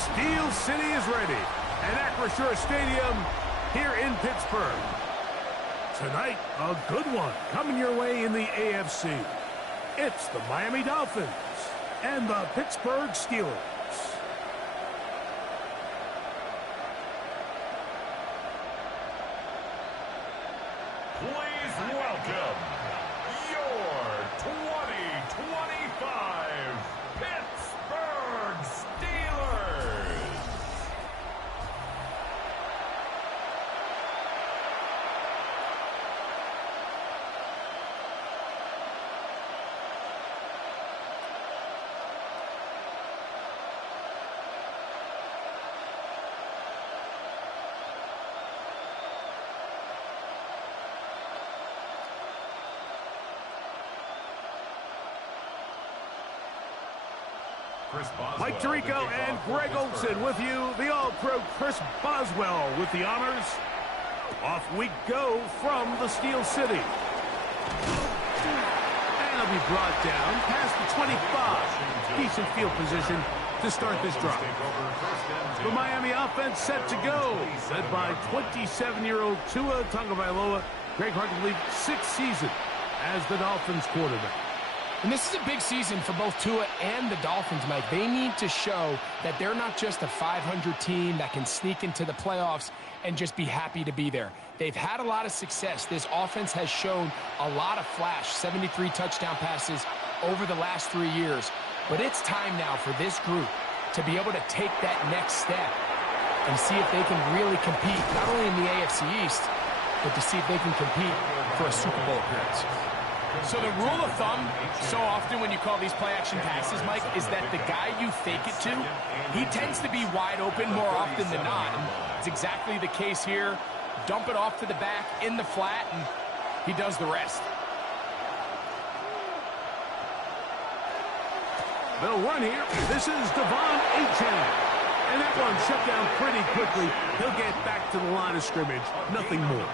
Steel City is ready at Acrisure Stadium here in Pittsburgh. Tonight, a good one coming your way in the AFC. It's the Miami Dolphins and the Pittsburgh Steelers. Please welcome your 2025 Pittsburgh Steelers. Mike Tirico and Greg Olson with you. The All-Pro Chris Boswell with the honors. Off we go from the Steel City. And it'll be brought down past the 25. Decent field position to start this drive. The Miami offense set to go, led by 27-year-old Tua Tagovailoa. Greg, hard to believe, 6th season as the Dolphins quarterback. And this is a big season for both Tua and the Dolphins, Mike. They need to show that they're not just a 500 team that can sneak into the playoffs and just be happy to be there. They've had a lot of success. This offense has shown a lot of flash, 73 touchdown passes over the last 3 years. But it's time now for this group to be able to take that next step and see if they can really compete, not only in the AFC East, but to see if they can compete for a Super Bowl appearance. So the rule of thumb, so often when you call these play-action passes, Mike, is that the guy you fake it to, he tends to be wide open more often than not. And it's exactly the case here. Dump it off to the back in the flat, and he does the rest. They'll run here. This is Devon Achane. And that one shut down pretty quickly. He'll get back to the line of scrimmage. Nothing more.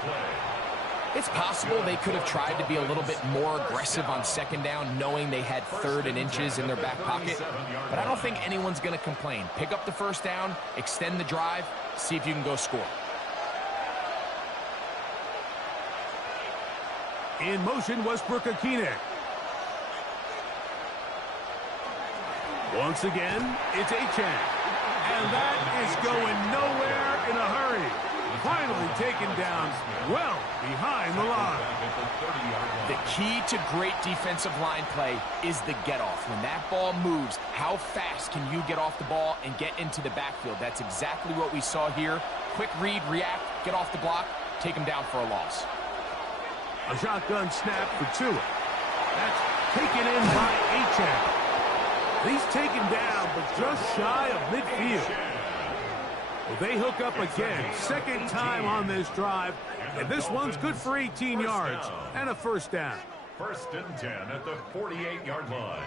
It's possible they could have tried to be a little bit more aggressive on second down, knowing they had 3rd and inches in their back pocket. But I don't think anyone's going to complain. Pick up the first down, extend the drive, see if you can go score. In motion, Westbrook-Akine. Once again, it's Achane. And that is going nowhere in a hurry. Finally taken down well behind the line. The key to great defensive line play is the get-off. When that ball moves, how fast can you get off the ball and get into the backfield? That's exactly what we saw here. Quick read, react, get off the block, take him down for a loss. A shotgun snap for Tua. That's taken in by Achane. He's taken down, but just shy of midfield. Well, they hook up again. Second time on this drive. And this one's good for 18 yards and a first down. 1st and 10 at the 48-yard line.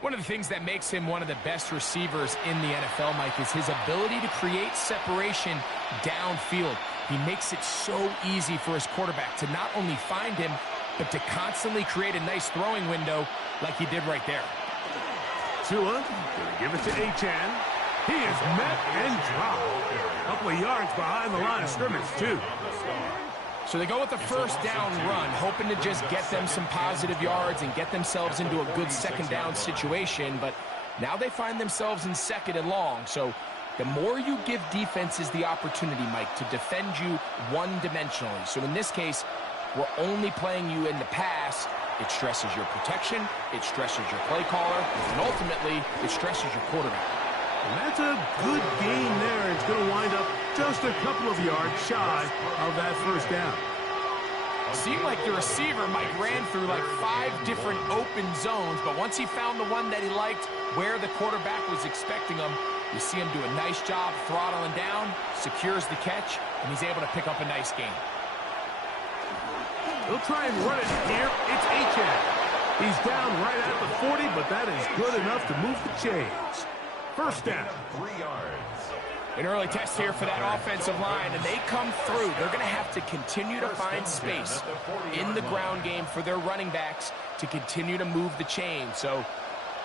One of the things that makes him one of the best receivers in the NFL, Mike, is his ability to create separation downfield. He makes it so easy for his quarterback to not only find him, but to constantly create a nice throwing window like he did right there. Tua going to give it to Achane. He is met and dropped. A couple of yards behind the line of scrimmage, too. So they go with the first down run, hoping to just get them some positive yards and get themselves into a good second down situation. But now they find themselves in 2nd and long. So the more you give defenses the opportunity, Mike, to defend you one-dimensionally. So in this case, we're only playing you in the pass. It stresses your protection, it stresses your play caller, and ultimately, it stresses your quarterback. And that's a good gain there. It's going to wind up just a couple of yards shy of that first down. Seemed like the receiver, Mike, ran through like 5 different open zones, but once he found the one that he liked, where the quarterback was expecting him, you see him do a nice job throttling down, secures the catch, and he's able to pick up a nice gain. He'll try and run it here. It's Achane. He's down right at the 40, but that is good enough to move the chains. First down. 3 yards. An early test here for that offensive line, and they come through. They're going to have to continue to find space in the ground game for their running backs to continue to move the chain. So,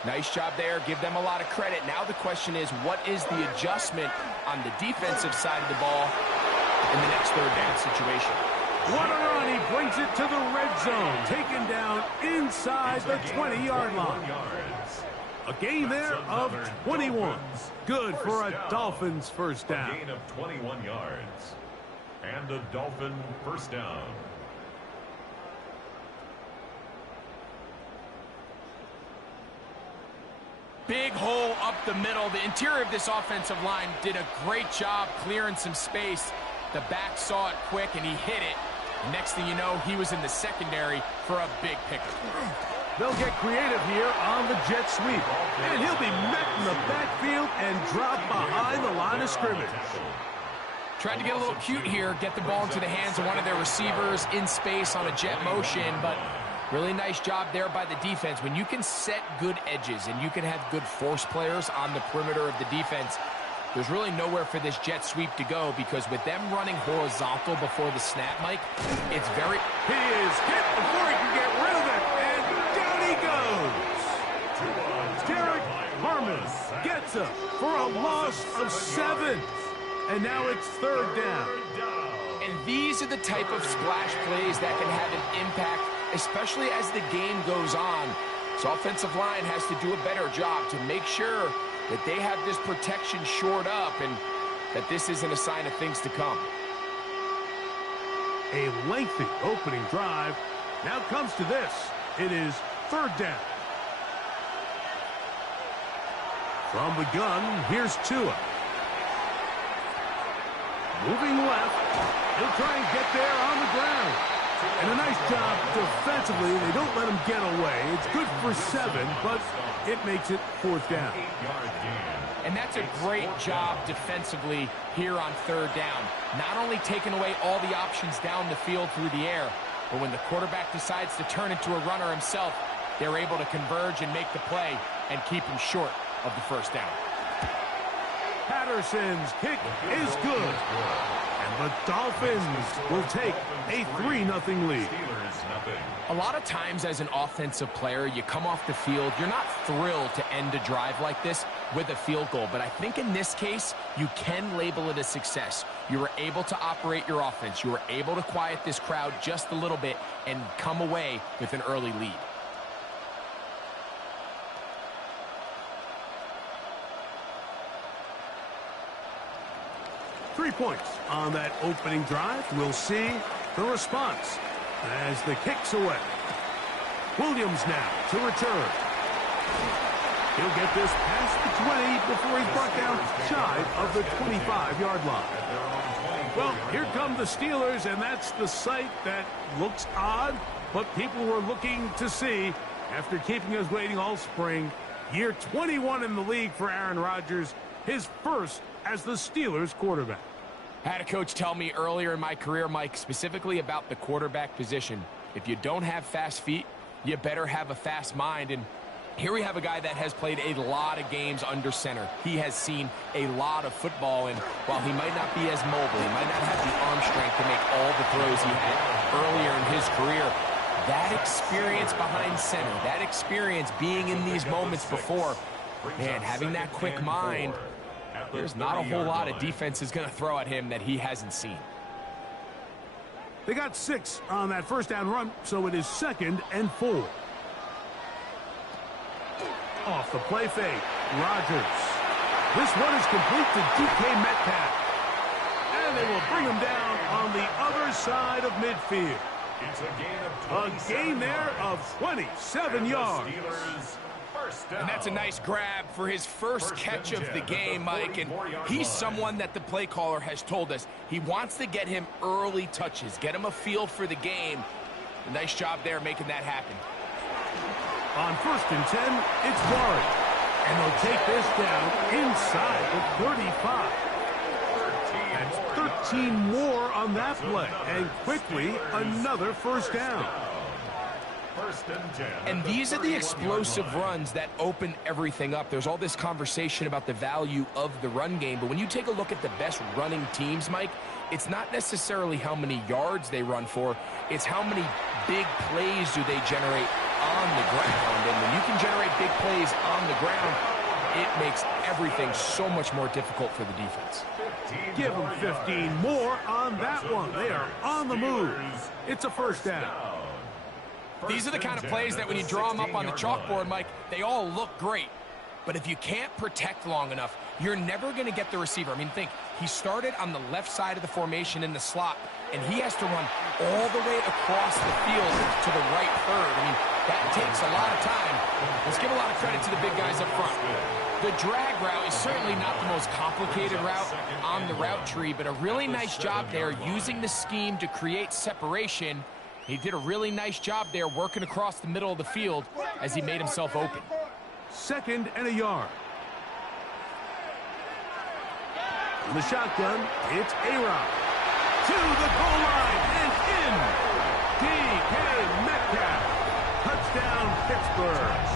nice job there. Give them a lot of credit. Now the question is, what is the adjustment on the defensive side of the ball in the next third down situation? What a run. He brings it to the red zone. Taken down inside the 20-yard line. A gain there of 21. Good for a Dolphins first down. A gain of 21 yards. And a Dolphin first down. Big hole up the middle. The interior of this offensive line did a great job clearing some space. The back saw it quick, and he hit it. Next thing you know, he was in the secondary for a big pickup. They'll get creative here on the jet sweep. And he'll be met in the backfield and drop behind the line of scrimmage. Tried to get a little cute here, get the ball into the hands of one of their receivers in space on a jet motion, but really nice job there by the defense. When you can set good edges and you can have good force players on the perimeter of the defense, there's really nowhere for this jet sweep to go, because with them running horizontal before the snap, Mike, it's very... He is hit before he can get rid of it, and down he goes. Derek Harmon gets up for a loss of 7. And now it's third down. And these are the type of splash plays that can have an impact, especially as the game goes on. So offensive line has to do a better job to make sure that they have this protection shored up and that this isn't a sign of things to come. A lengthy opening drive. Now comes to this. It is third down. From the gun, here's Tua. Moving left. He'll try and get there on the ground. And a nice job defensively. They don't let him get away. It's good for 7, but it makes it fourth down. And that's a great job defensively here on third down. Not only taking away all the options down the field through the air, but when the quarterback decides to turn into a runner himself, they're able to converge and make the play and keep him short of the first down. Patterson's kick is good. And the Dolphins will take a 3-0 lead. A lot of times as an offensive player, you come off the field, you're not thrilled to end a drive like this with a field goal. But I think in this case, you can label it a success. You were able to operate your offense. You were able to quiet this crowd just a little bit and come away with an early lead. Three points on that opening drive. We'll see the response as the kick's away. Williams now to return. He'll get this past the 20 before he's brought down shy of the 25-yard line. Well, here come the Steelers, and that's the sight that looks odd, but people were looking to see after keeping us waiting all spring. Year 21 in the league for Aaron Rodgers, his first as the Steelers quarterback. I had a coach tell me earlier in my career, Mike, specifically about the quarterback position. If you don't have fast feet, you better have a fast mind. And here we have a guy that has played a lot of games under center. He has seen a lot of football, and while he might not be as mobile, he might not have the arm strength to make all the throws he had earlier in his career, that experience behind center, that experience being in these moments before, man, having that quick mind, there's not a whole lot of defense is going to throw at him that he hasn't seen. They got 6 on that first down run, so it is 2nd and 4. Off the play fake, Rodgers. This one is complete to DK Metcalf. And they will bring him down on the other side of midfield. It's a gain there of 27 yards. And that's a nice grab for his first catch of the game, Mike. And he's someone that the play caller has told us he wants to get him early touches, get him a feel for the game. A nice job there making that happen. On 1st and 10, it's Warren. And they'll take this down inside the 35. That's 13 more on that play. And quickly, another first down. First and 10. And these are the explosive runs that open everything up. There's all this conversation about the value of the run game, but when you take a look at the best running teams, Mike, it's not necessarily how many yards they run for, it's how many big plays do they generate on the ground. And when you can generate big plays on the ground, it makes everything so much more difficult for the defense. Give them 15 more on that one. They are on the move. It's a first down. These are the kind of plays that when you draw them up on the chalkboard, Mike, they all look great. But if you can't protect long enough, you're never going to get the receiver. I mean, think, he started on the left side of the formation in the slot, and he has to run all the way across the field to the right third. I mean, that takes a lot of time. Let's give a lot of credit to the big guys up front. The drag route is certainly not the most complicated route on the route tree, but a really nice job there using the scheme to create separation. He did a really nice job there working across the middle of the field as he made himself open. Second and a yard. In the shotgun, it's A-Rod. To the goal line and in. DK Metcalf. Touchdown, Pittsburgh.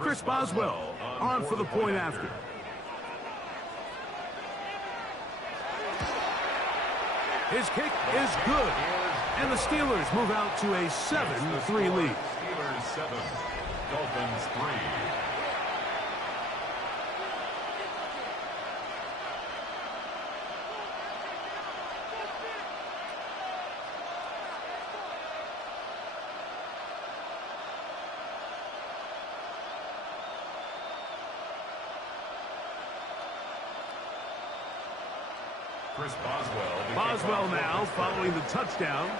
Chris Boswell on for the point after. His kick is good. And the Steelers move out to a 7-3 lead. Steelers 7, Dolphins 3. Boswell now following the touchdown.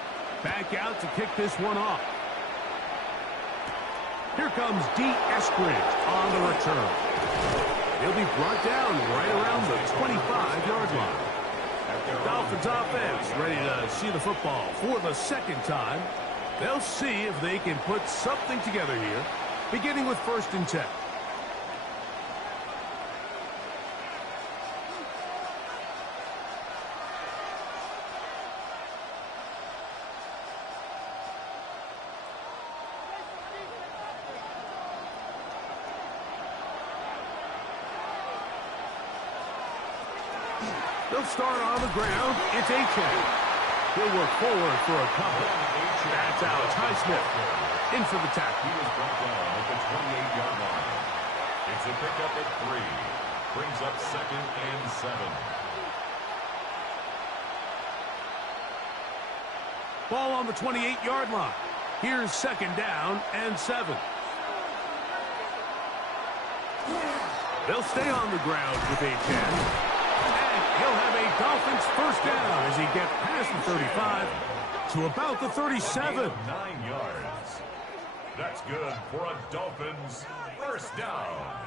Back out to kick this one off. Here comes D. Eskridge on the return. He'll be brought down right around the 25-yard line. Dolphins offense ready to see the football for the second time. They'll see if they can put something together here, beginning with 1st and 10. They'll start on the ground. It's A-Chain. He'll work forward for a couple. That's Alex Highsmith in for the tackle. He was brought down at the 28-yard line. It's a pickup at 3. Brings up 2nd and 7. Ball on the 28-yard line. Here's 2nd down and 7. They'll stay on the ground with A-Chain. He'll have a Dolphins 1st down as he gets past the 35 to about the 37. 9 yards. That's good for a Dolphins 1st down.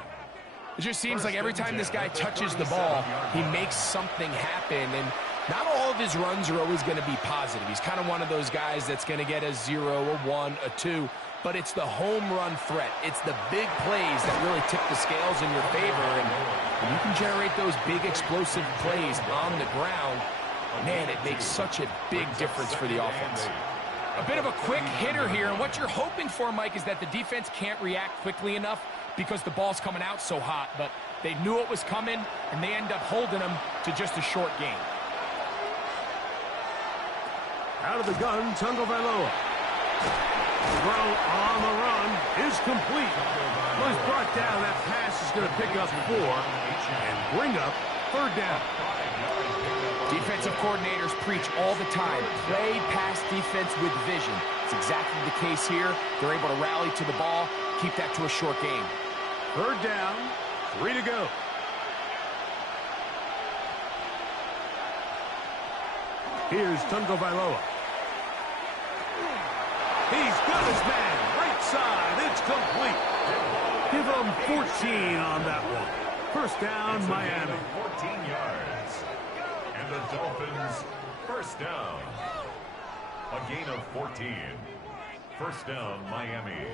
It just seems like every time this guy touches the ball, he makes something happen. And not all of his runs are always going to be positive. He's kind of one of those guys that's going to get a 0, a 1, a 2. But it's the home run threat. It's the big plays that really tip the scales in your favor. And when you can generate those big explosive plays on the ground, man, it makes such a big difference for the offense. A bit of a quick hitter here. And what you're hoping for, Mike, is that the defense can't react quickly enough because the ball's coming out so hot. But they knew it was coming, and they end up holding them to just a short gain. Out of the gun, Tagovailoa. Throw on the run is complete. Well, he's brought down. That pass is going to pick up 4 and bring up 3rd down. Defensive coordinators preach all the time. Play pass defense with vision. It's exactly the case here. They're able to rally to the ball, keep that to a short gain. 3rd down, 3 to go. Here's Tagovailoa. He's got his man. Right side. It's complete. Give him 14 on that one. First down, Miami. 14 yards. And the Dolphins, first down. A gain of 14. First down, Miami.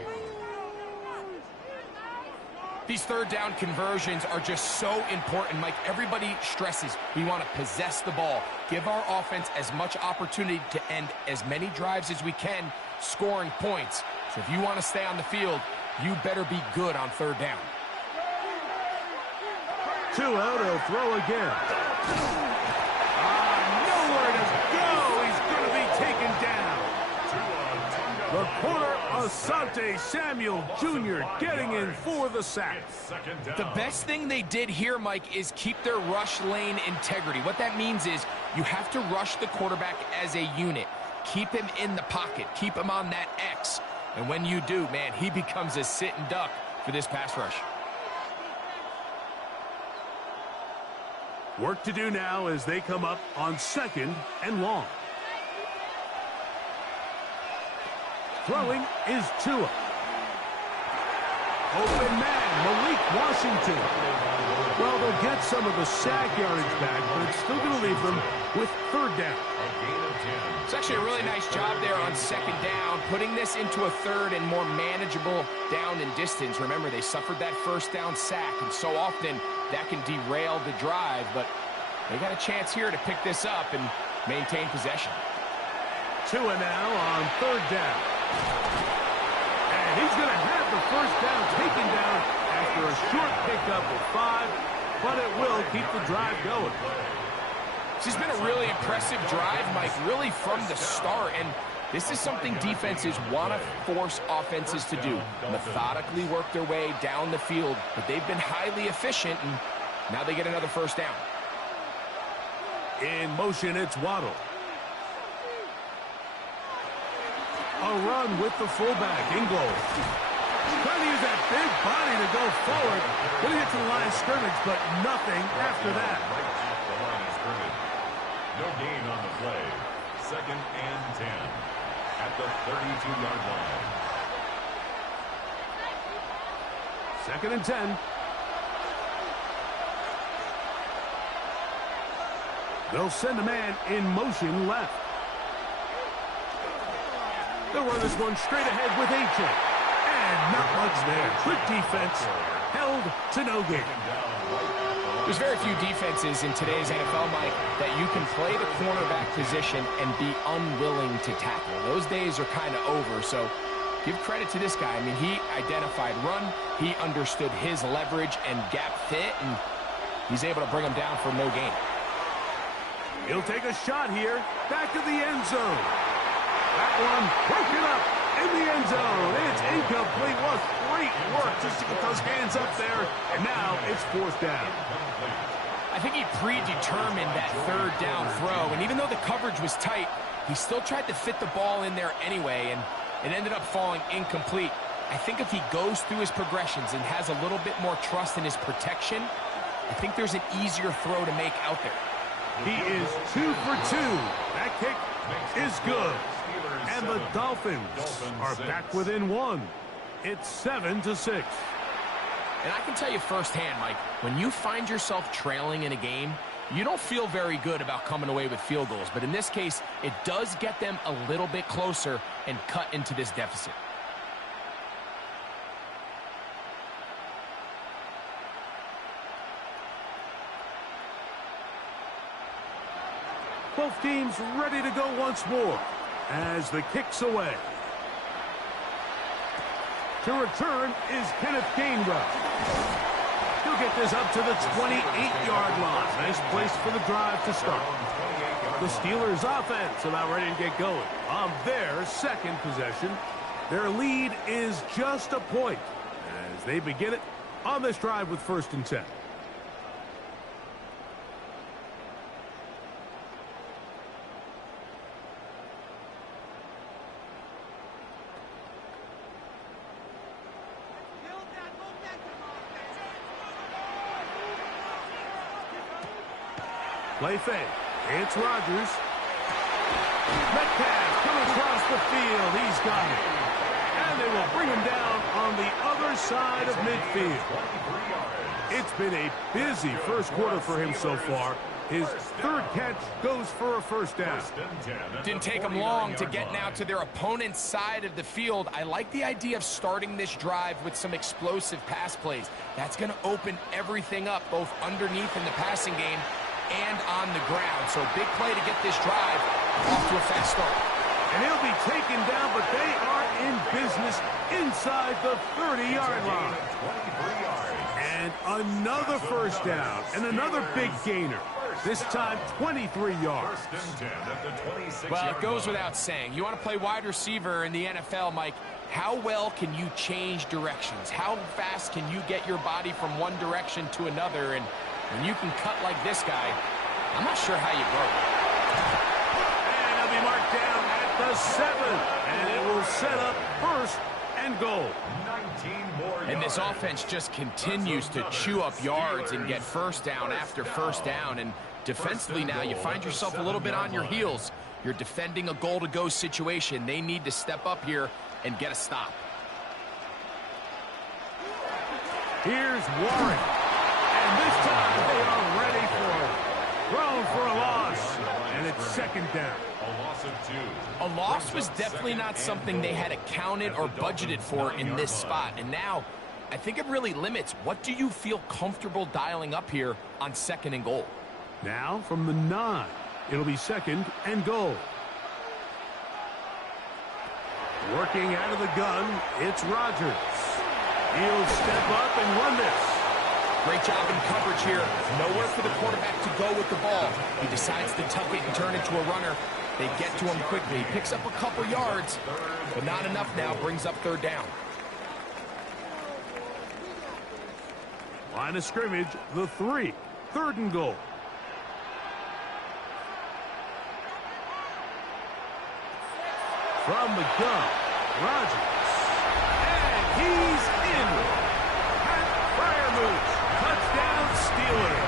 These third down conversions are just so important, Mike. Everybody stresses we want to possess the ball, give our offense as much opportunity to end as many drives as we can, scoring points. So if you want to stay on the field, you better be good on third down. Tua to throw again. Nowhere to go. He's going to be taken down. The corner, Asante Samuel Jr. getting in for the sack. The best thing they did here, Mike, is keep their rush lane integrity. What that means is you have to rush the quarterback as a unit. Keep him in the pocket. Keep him on that X. And when you do, man, he becomes a sitting duck for this pass rush. Work to do now as they come up on second and long. Throwing is Tua. Open man, Malik Washington. Well, they'll get some of the sack yardage back, but it's still going to leave them with third down. It's actually a really nice job there on second down, putting this into a third and more manageable down and distance. Remember, they suffered that first down sack, and so often that can derail the drive, but they got a chance here to pick this up and maintain possession. Tua now on third down. And he's going to have the first down taken down after a short pickup of 5, but it will keep the drive going. This has been a really impressive drive, Mike, really from the start, and this is something defenses want to force offenses to do. Methodically work their way down the field, but they've been highly efficient, and now they get another first down. In motion, it's Waddle. A run with the fullback, Ingold. Trying to use that big body to go forward. Going to get to the line of scrimmage, but nothing after that. No gain on the play. Second and 10 at the 32-yard line. Second and 10. They'll send a man in motion left. They'll run this one straight ahead with H.A. And not much there. Good defense. Held to no gain. There's very few defenses in today's NFL, Mike, that you can play the cornerback position and be unwilling to tackle. Those days are kind of over, so give credit to this guy. I mean, he identified run, he understood his leverage and gap fit, and he's able to bring him down for no gain. He'll take a shot here. Back to the end zone. That one broken up in the end zone. It's incomplete. What great work just to get those hands up there. And now it's fourth down. I think he predetermined that third down throw, and even though the coverage was tight, he still tried to fit the ball in there anyway, and it ended up falling incomplete. I think if he goes through his progressions and has a little bit more trust in his protection, I think there's an easier throw to make out there. He is 2 for 2. That kick is good. And the Dolphins are back within 1. It's 7-6. And I can tell you firsthand, Mike, when you find yourself trailing in a game, you don't feel very good about coming away with field goals. But in this case, it does get them a little bit closer and cut into this deficit. Both teams ready to go once more as the kick's away. To return is Kenneth Gainwell. He'll get this up to the 28-yard line. Nice place for the drive to start. The Steelers' offense about ready to get going on their second possession. Their lead is just a point as they begin it on this drive with 1st and 10. Play fake. It's Rodgers. Metcalf coming across the field. He's got it. And they will bring him down on the other side of midfield. It's been a busy first quarter for him so far. His third catch goes for a first down. Didn't take them long to get now to their opponent's side of the field. I like the idea of starting this drive with some explosive pass plays. That's going to open everything up, both underneath in the passing game and on the ground. So big play to get this drive off to a fast start. And he'll be taken down, but they are in business inside the 30-yard line. And another first down and another big gainer. This time 23 yards. Well, it goes without saying. You want to play wide receiver in the NFL, Mike. How well can you change directions? How fast can you get your body from one direction to another? And when you can cut like this guy, I'm not sure how you broke. And he'll be marked down at the 7. And it will set up first and goal. And this offense just continues to chew up yards and get first down after first down. And defensively now, you find yourself a little bit on your heels. You're defending a goal-to-go situation. They need to step up here and get a stop. Here's Warren. And this time they are ready for it. Thrown for a loss. And it's second down. A loss was definitely not something they had accounted or budgeted for in this spot. And now, I think it really limits what do you feel comfortable dialing up here on second and goal. Now from the 9, it'll be second and goal. Working out of the gun, it's Rodgers. He'll step up and run this. Great job in coverage here. Nowhere for the quarterback to go with the ball. He decides to tuck it and turn it to a runner. They get to him quickly. Picks up a couple yards, but not enough now. Brings up third down. Line of scrimmage, the 3. Third and goal. From the gun, Rodgers. And he's in. Pat Freiermuth. Touchdown Steelers.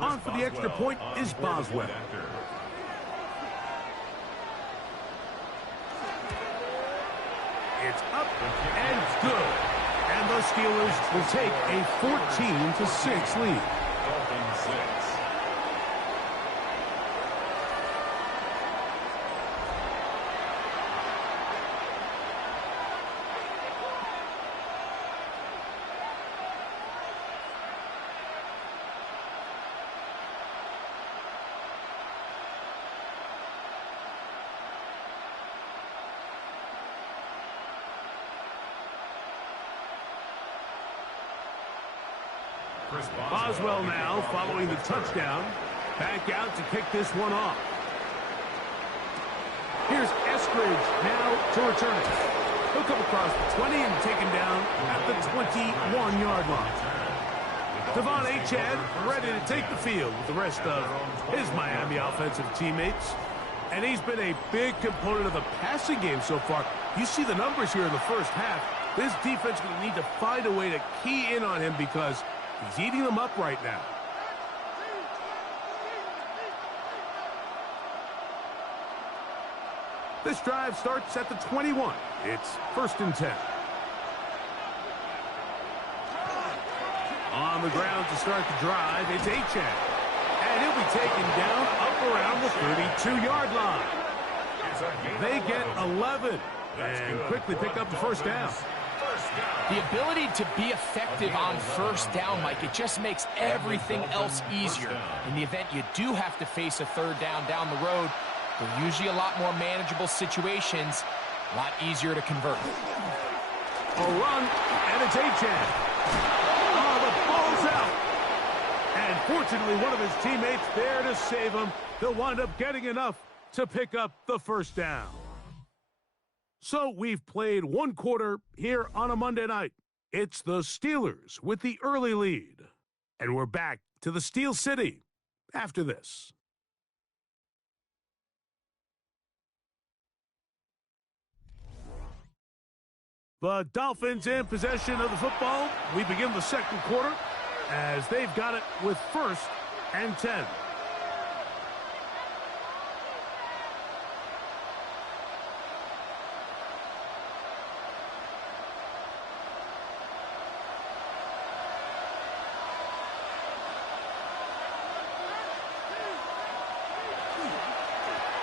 On for the extra point is Boswell. It's up and good. And the Steelers will take a 14-6 lead. Boswell now following the touchdown. Back out to kick this one off. Here's Eskridge now to return it. He'll come across the 20 and taken down at the 21-yard line. Devon Achane ready to take the field with the rest of his Miami offensive teammates. And he's been a big component of the passing game so far. You see the numbers here in the first half. This defense is going to need to find a way to key in on him because he's eating them up right now. This drive starts at the 21. It's first and 10. On the ground to start the drive, it's Achane. And he'll be taken down up around the 32-yard line. They get 11 and quickly pick up the first down. The ability to be effective on first down, Mike, it just makes everything else easier. In the event you do have to face a third down the road, they're usually a lot more manageable situations, a lot easier to convert. A run, and it's Achane. Oh, the ball's out. And fortunately, one of his teammates there to save him. He'll wind up getting enough to pick up the first down. So we've played one quarter here on a Monday night. It's the Steelers with the early lead. And we're back to the Steel City after this. The Dolphins in possession of the football. We begin the second quarter as they've got it with 1st and 10.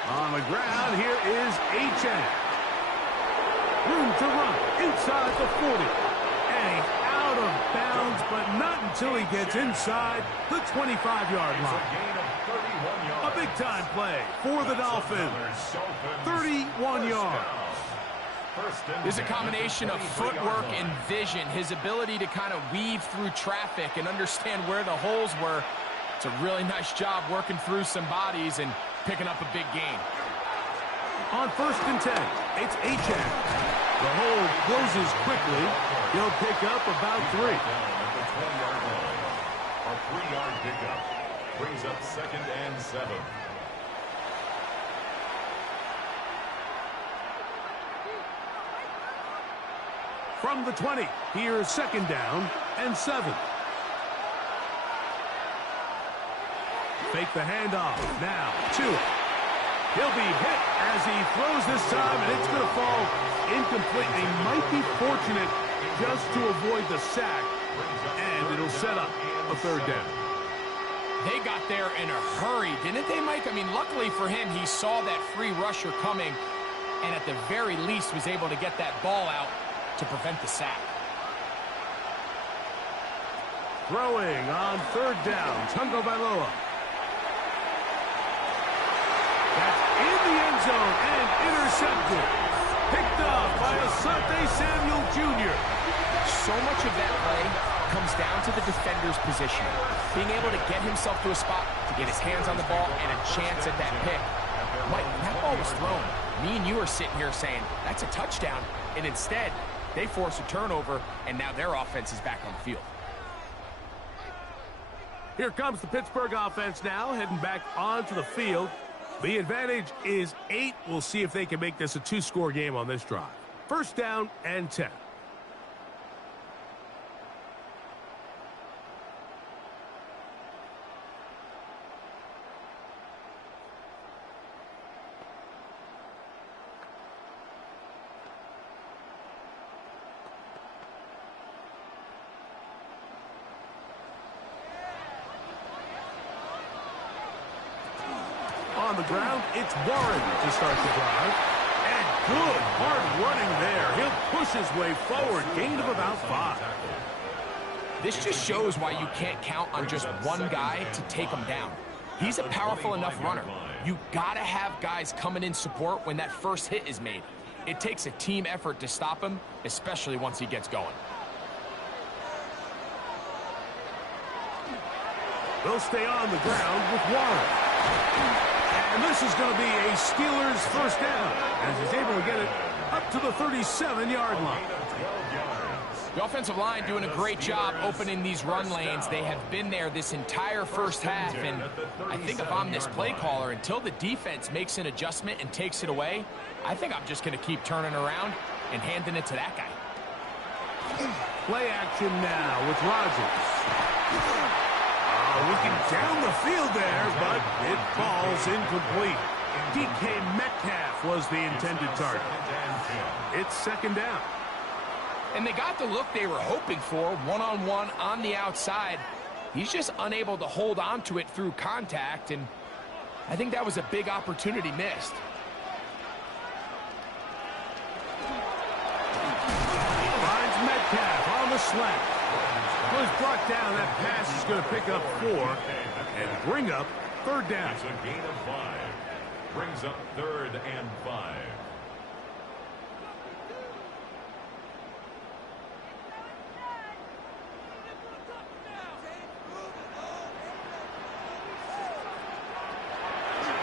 On the ground, here is H.N. Room to run inside the 40. And he's out of bounds, but not until he gets inside the 25-yard line. A big-time play for the Dolphins. 31 yards. There's a combination of footwork and vision, his ability to kind of weave through traffic and understand where the holes were. It's a really nice job working through some bodies and picking up a big gain. On 1st and 10, it's H.N. The hole closes quickly. He'll pick up about 3. A 3-yard pickup brings up 2nd and 7. From the 20, here's 2nd down and 7. Fake the handoff. Now, Tua. He'll be hit as he throws this time, and it's going to fall incomplete. He might be fortunate just to avoid the sack, and it'll set up a 3rd down. They got there in a hurry, didn't they, Mike? I mean, luckily for him, he saw that free rusher coming, and at the very least was able to get that ball out to prevent the sack. Throwing on 3rd down, Tungo Bailoa. That's in the end zone and intercepted. Picked up by Asante Samuel Jr. So much of that play comes down to the defender's position. Being able to get himself to a spot to get his hands on the ball and a chance at that pick. Mike, that ball was thrown. Me and you are sitting here saying, that's a touchdown. And instead, they force a turnover, and now their offense is back on the field. Here comes the Pittsburgh offense now, heading back onto the field. The advantage is 8. We'll see if they can make this a 2-score game on this drive. 1st down and 10. On the ground, it's Warren to start the drive. And good hard running there. He'll push his way forward. Gain of about 5. This just shows why you can't count on just one guy to take him down. He's a powerful enough runner. You gotta have guys coming in support when that first hit is made. It takes a team effort to stop him, especially once he gets going. They'll stay on the ground with Warren. And this is going to be a Steelers 1st down as he's able to get it up to the 37-yard line. The offensive line doing a great job opening these run lanes. They have been there this entire first half, and I think if I'm this play caller, until the defense makes an adjustment and takes it away, I think I'm just going to keep turning around and handing it to that guy. Play action now with Rodgers. Looking down the field there, but it falls incomplete. DK Metcalf was the intended target. It's 2nd down. And they got the look they were hoping for, one-on-one on the outside. He's just unable to hold on to it through contact, and I think that was a big opportunity missed. Finds Metcalf on the slant. Was brought down. That pass is going to pick up 4 and bring up 3rd down. It's a gain of 5. Brings up 3rd and 5.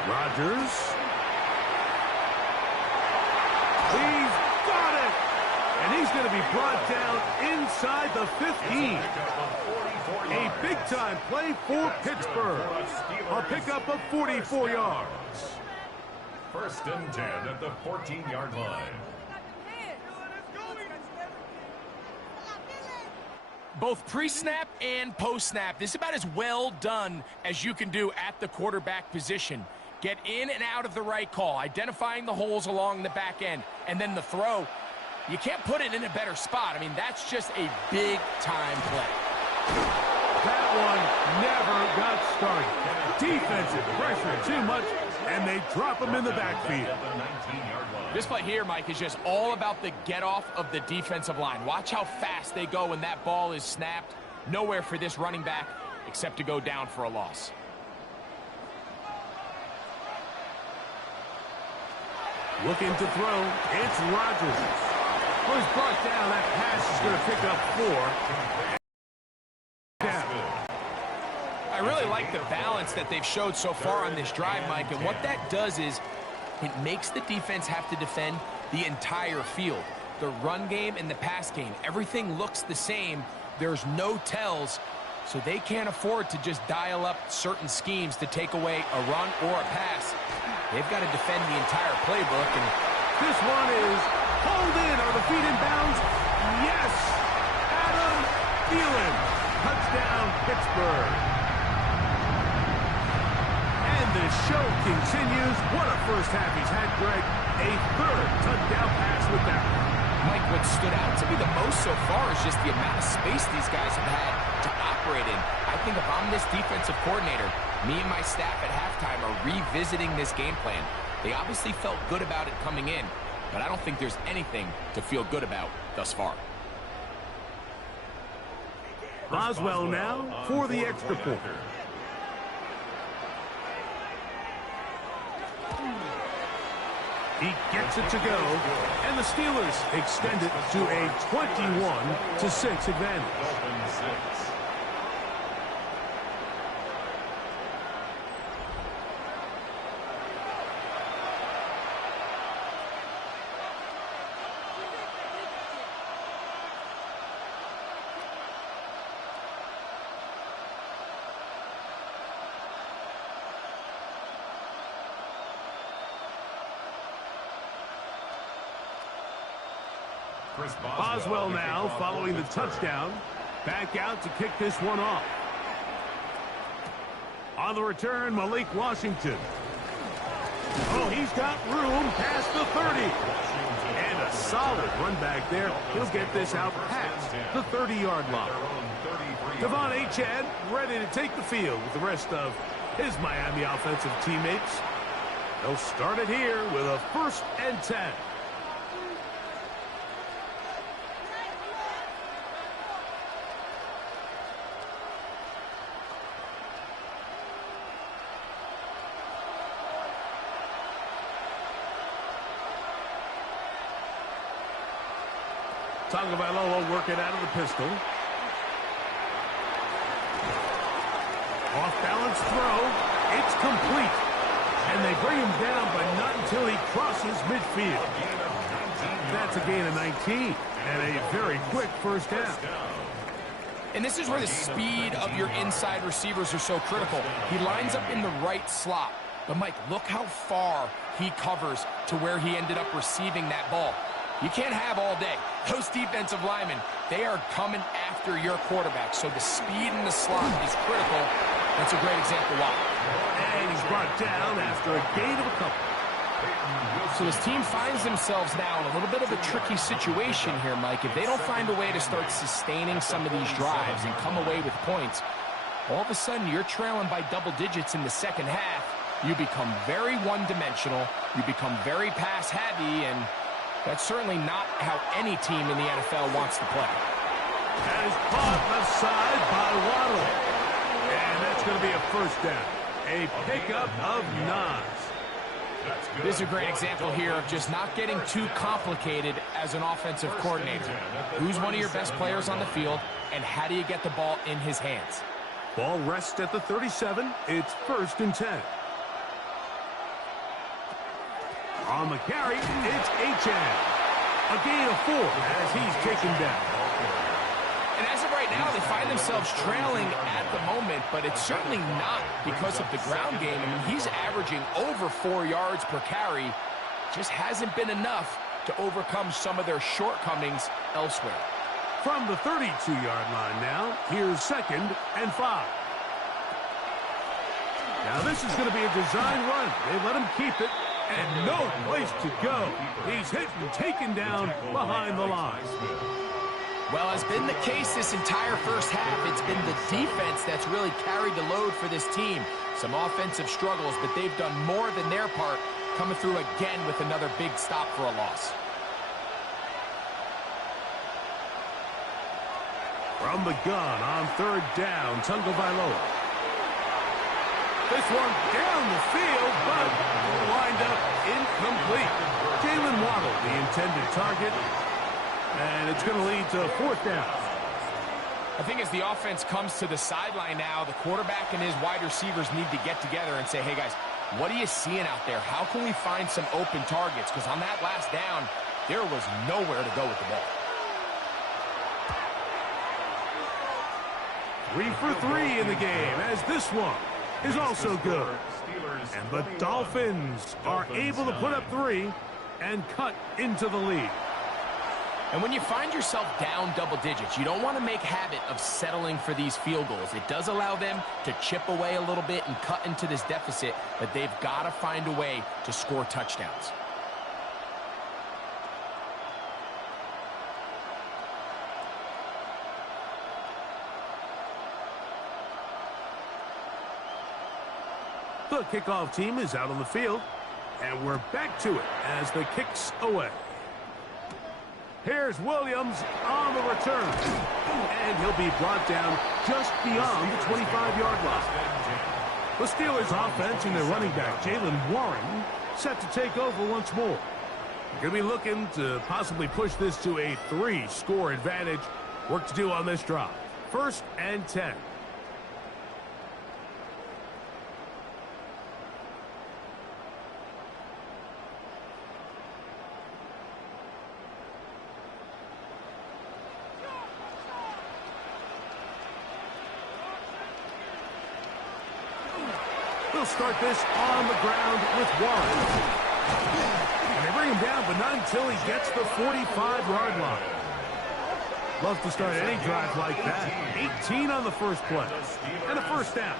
Rodgers. He's He's going to be brought down inside the 15. A big-time play for Pittsburgh. A pickup of 44 yards. First and 10 at the 14-yard line. Both pre-snap and post-snap, this is about as well done as you can do at the quarterback position. Get in and out of the right call, identifying the holes along the back end, and then the throw. You can't put it in a better spot. I mean, that's just a big-time play. That one never got started. Defensive pressure too much, and they drop him in the backfield. This play here, Mike, is just all about the get-off of the defensive line. Watch how fast they go when that ball is snapped. Nowhere for this running back except to go down for a loss. Looking to throw, it's Rodgers. Was brought down, that pass is going to pick up 4. Down. I really like the balance that they've showed so far on this drive, Mike, and what that does is it makes the defense have to defend the entire field. The run game and the pass game, everything looks the same. There's no tells, so they can't afford to just dial up certain schemes to take away a run or a pass. They've got to defend the entire playbook. And this one is hauled in. Are the feet in bounds? Yes! Adam Thielen. Touchdown, Pittsburgh. And the show continues. What a first half he's had, Greg. A third touchdown pass with that one. Mike, what stood out to me the most so far is just the amount of space these guys have had to operate in. I think if I'm this defensive coordinator, me and my staff at halftime are revisiting this game plan. They obviously felt good about it coming in, but I don't think there's anything to feel good about thus far. Boswell now for the extra point. He gets it to go, and the Steelers extend it to a 21-6 advantage. Boswell now following the touchdown. Back out to kick this one off. On the return, Malik Washington. Oh, he's got room past the 30. And a solid run back there. He'll get this out past the 30-yard line. Devon Achane ready to take the field with the rest of his Miami offensive teammates. They'll start it here with a 1st and 10. Tagovailoa working out of the pistol. Off-balance throw. It's complete. And they bring him down, but not until he crosses midfield. That's a gain of 19 and a very quick first down. And this is where the speed of your inside receivers are so critical. He lines up in the right slot. But, Mike, look how far he covers to where he ended up receiving that ball. You can't have all day. Those defensive linemen, they are coming after your quarterback. So the speed in the slot is critical. That's a great example why. And he's brought down after a gain of a couple. So his team finds themselves now in a little bit of a tricky situation here, Mike. If they don't find a way to start sustaining some of these drives and come away with points, all of a sudden you're trailing by double digits in the second half. You become very one-dimensional. You become very pass-heavy, and that's certainly not how any team in the NFL wants to play. That is caught left side by Waddle. And that's going to be a first down. A pickup of 9. This is a great example here of just not getting too complicated as an offensive coordinator. Who's one of your best players on the field, and how do you get the ball in his hands? Ball rests at the 37. It's 1st and 10. On the carry, it's Achane. A gain of 4 as he's taken down. And as of right now, they find themselves trailing at the moment, but it's certainly not because of the ground game. I mean, he's averaging over 4 yards per carry. Just hasn't been enough to overcome some of their shortcomings elsewhere. From the 32-yard line now, here's 2nd and 5. Now this is going to be a design run. They let him keep it, and no place to go. He's hit and taken down behind the line. Well, as been the case this entire first half, it's been the defense that's really carried the load for this team. Some offensive struggles, but they've done more than their part, coming through again with another big stop for a loss. From the gun on 3rd down, Tagovailoa. This one down the field, but lined up incomplete. Jalen Waddle, the intended target. And it's going to lead to 4th down. I think as the offense comes to the sideline now, the quarterback and his wide receivers need to get together and say, hey, guys, what are you seeing out there? How can we find some open targets? Because on that last down, there was nowhere to go with the ball. 3 for 3 in the game, as this one is also good. And the Dolphins are able to put up 3 and cut into the lead. And when you find yourself down double digits, you don't want to make habit of settling for these field goals. It does allow them to chip away a little bit and cut into this deficit, but they've got to find a way to score touchdowns. The kickoff team is out on the field, and we're back to it as the kick's away. Here's Williams on the return, and he'll be brought down just beyond the 25-yard line. The Steelers' offense and their running back, Jalen Warren, set to take over once more. Going to be looking to possibly push this to a 3-score advantage. Work to do on this drive. 1st and 10. They'll start this on the ground with Warren. And they bring him down, but not until he gets the 45-yard line. Love to start any drive like that. 18 on the first play. And a 1st down.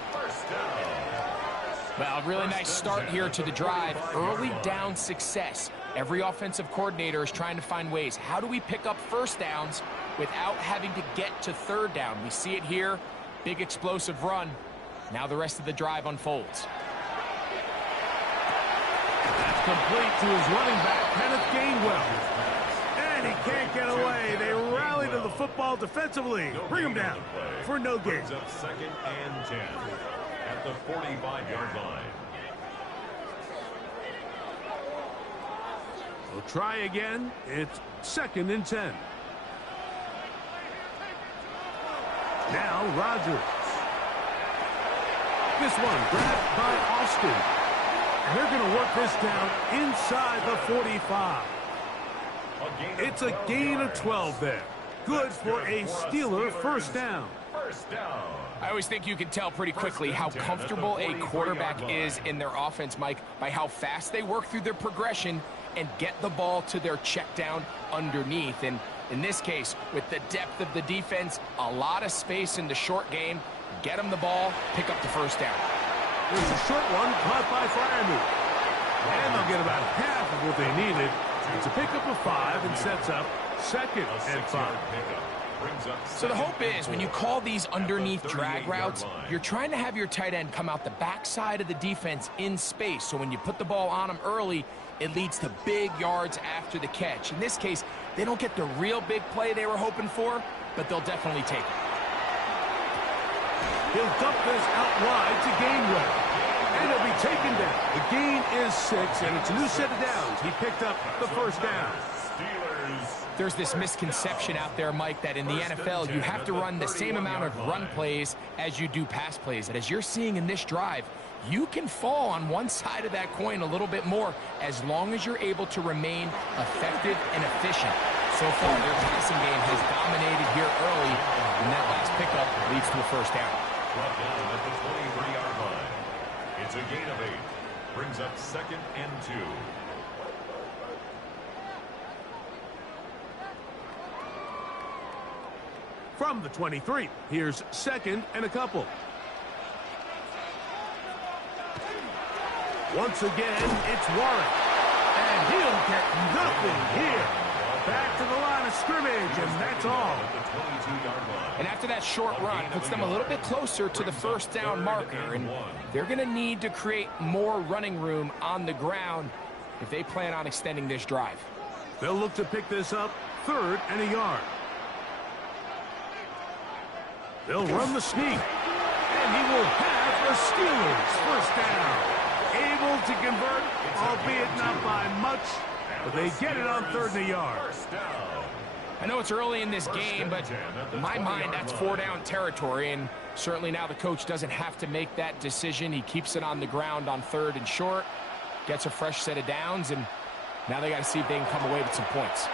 Well, a really nice start here to the drive. Early down success. Every offensive coordinator is trying to find ways. How do we pick up 1st downs without having to get to 3rd down? We see it here. Big explosive run. Now the rest of the drive unfolds. That's complete to his running back, Kenneth Gainwell. And he can't get away. They rally to the football defensively. Bring him down for no gain. 2nd and 10 at the 45-yard line. We'll try again. It's 2nd and 10. Now Rodgers. This one grabbed by Austin. And they're going to work this down inside the 45. It's a gain of 12 there. Good for a Steeler 1st down. I always think you can tell pretty quickly how comfortable a quarterback is in their offense, Mike, by how fast they work through their progression and get the ball to their check down underneath. And in this case, with the depth of the defense, a lot of space in the short game. Get them the ball, pick up the 1st down. There's a short one caught by Freiermuth. And they'll get about half of what they needed. It's a pickup of 5 and sets up 2nd and 5. So the hope is when you call these underneath drag routes, you're trying to have your tight end come out the backside of the defense in space. So when you put the ball on him early, it leads to big yards after the catch. In this case, they don't get the real big play they were hoping for, but they'll definitely take it. He'll dump this out wide to Gainwell. And he'll be taken down. The gain is 6, and it's a new set of downs. He picked up the 1st down. There's this misconception out there, Mike, that in the NFL you have to run the same amount of run plays as you do pass plays. And as you're seeing in this drive, you can fall on one side of that coin a little bit more as long as you're able to remain effective and efficient. So far, their passing game has dominated here early, and that last pickup leads to a first down. Brought down at the 23-yard line. It's a gain of 8. Brings up 2nd and 2. From the 23, here's 2nd and a couple. Once again, it's Warren. And he'll get nothing here. Back to the line of scrimmage, and that's all. And after that short run, puts them a little bit closer to the first down marker. And they're going to need to create more running room on the ground if they plan on extending this drive. They'll look to pick this up 3rd and a yard. They'll run the sneak. And he will have the Steelers first down. Able to convert, albeit not by much, but they get it on 3rd and a yard. I know it's early in this game, but in my mind, that's 4-down territory, and certainly now the coach doesn't have to make that decision. He keeps it on the ground on 3rd and short, gets a fresh set of downs, and now they got to see if they can come away with some points.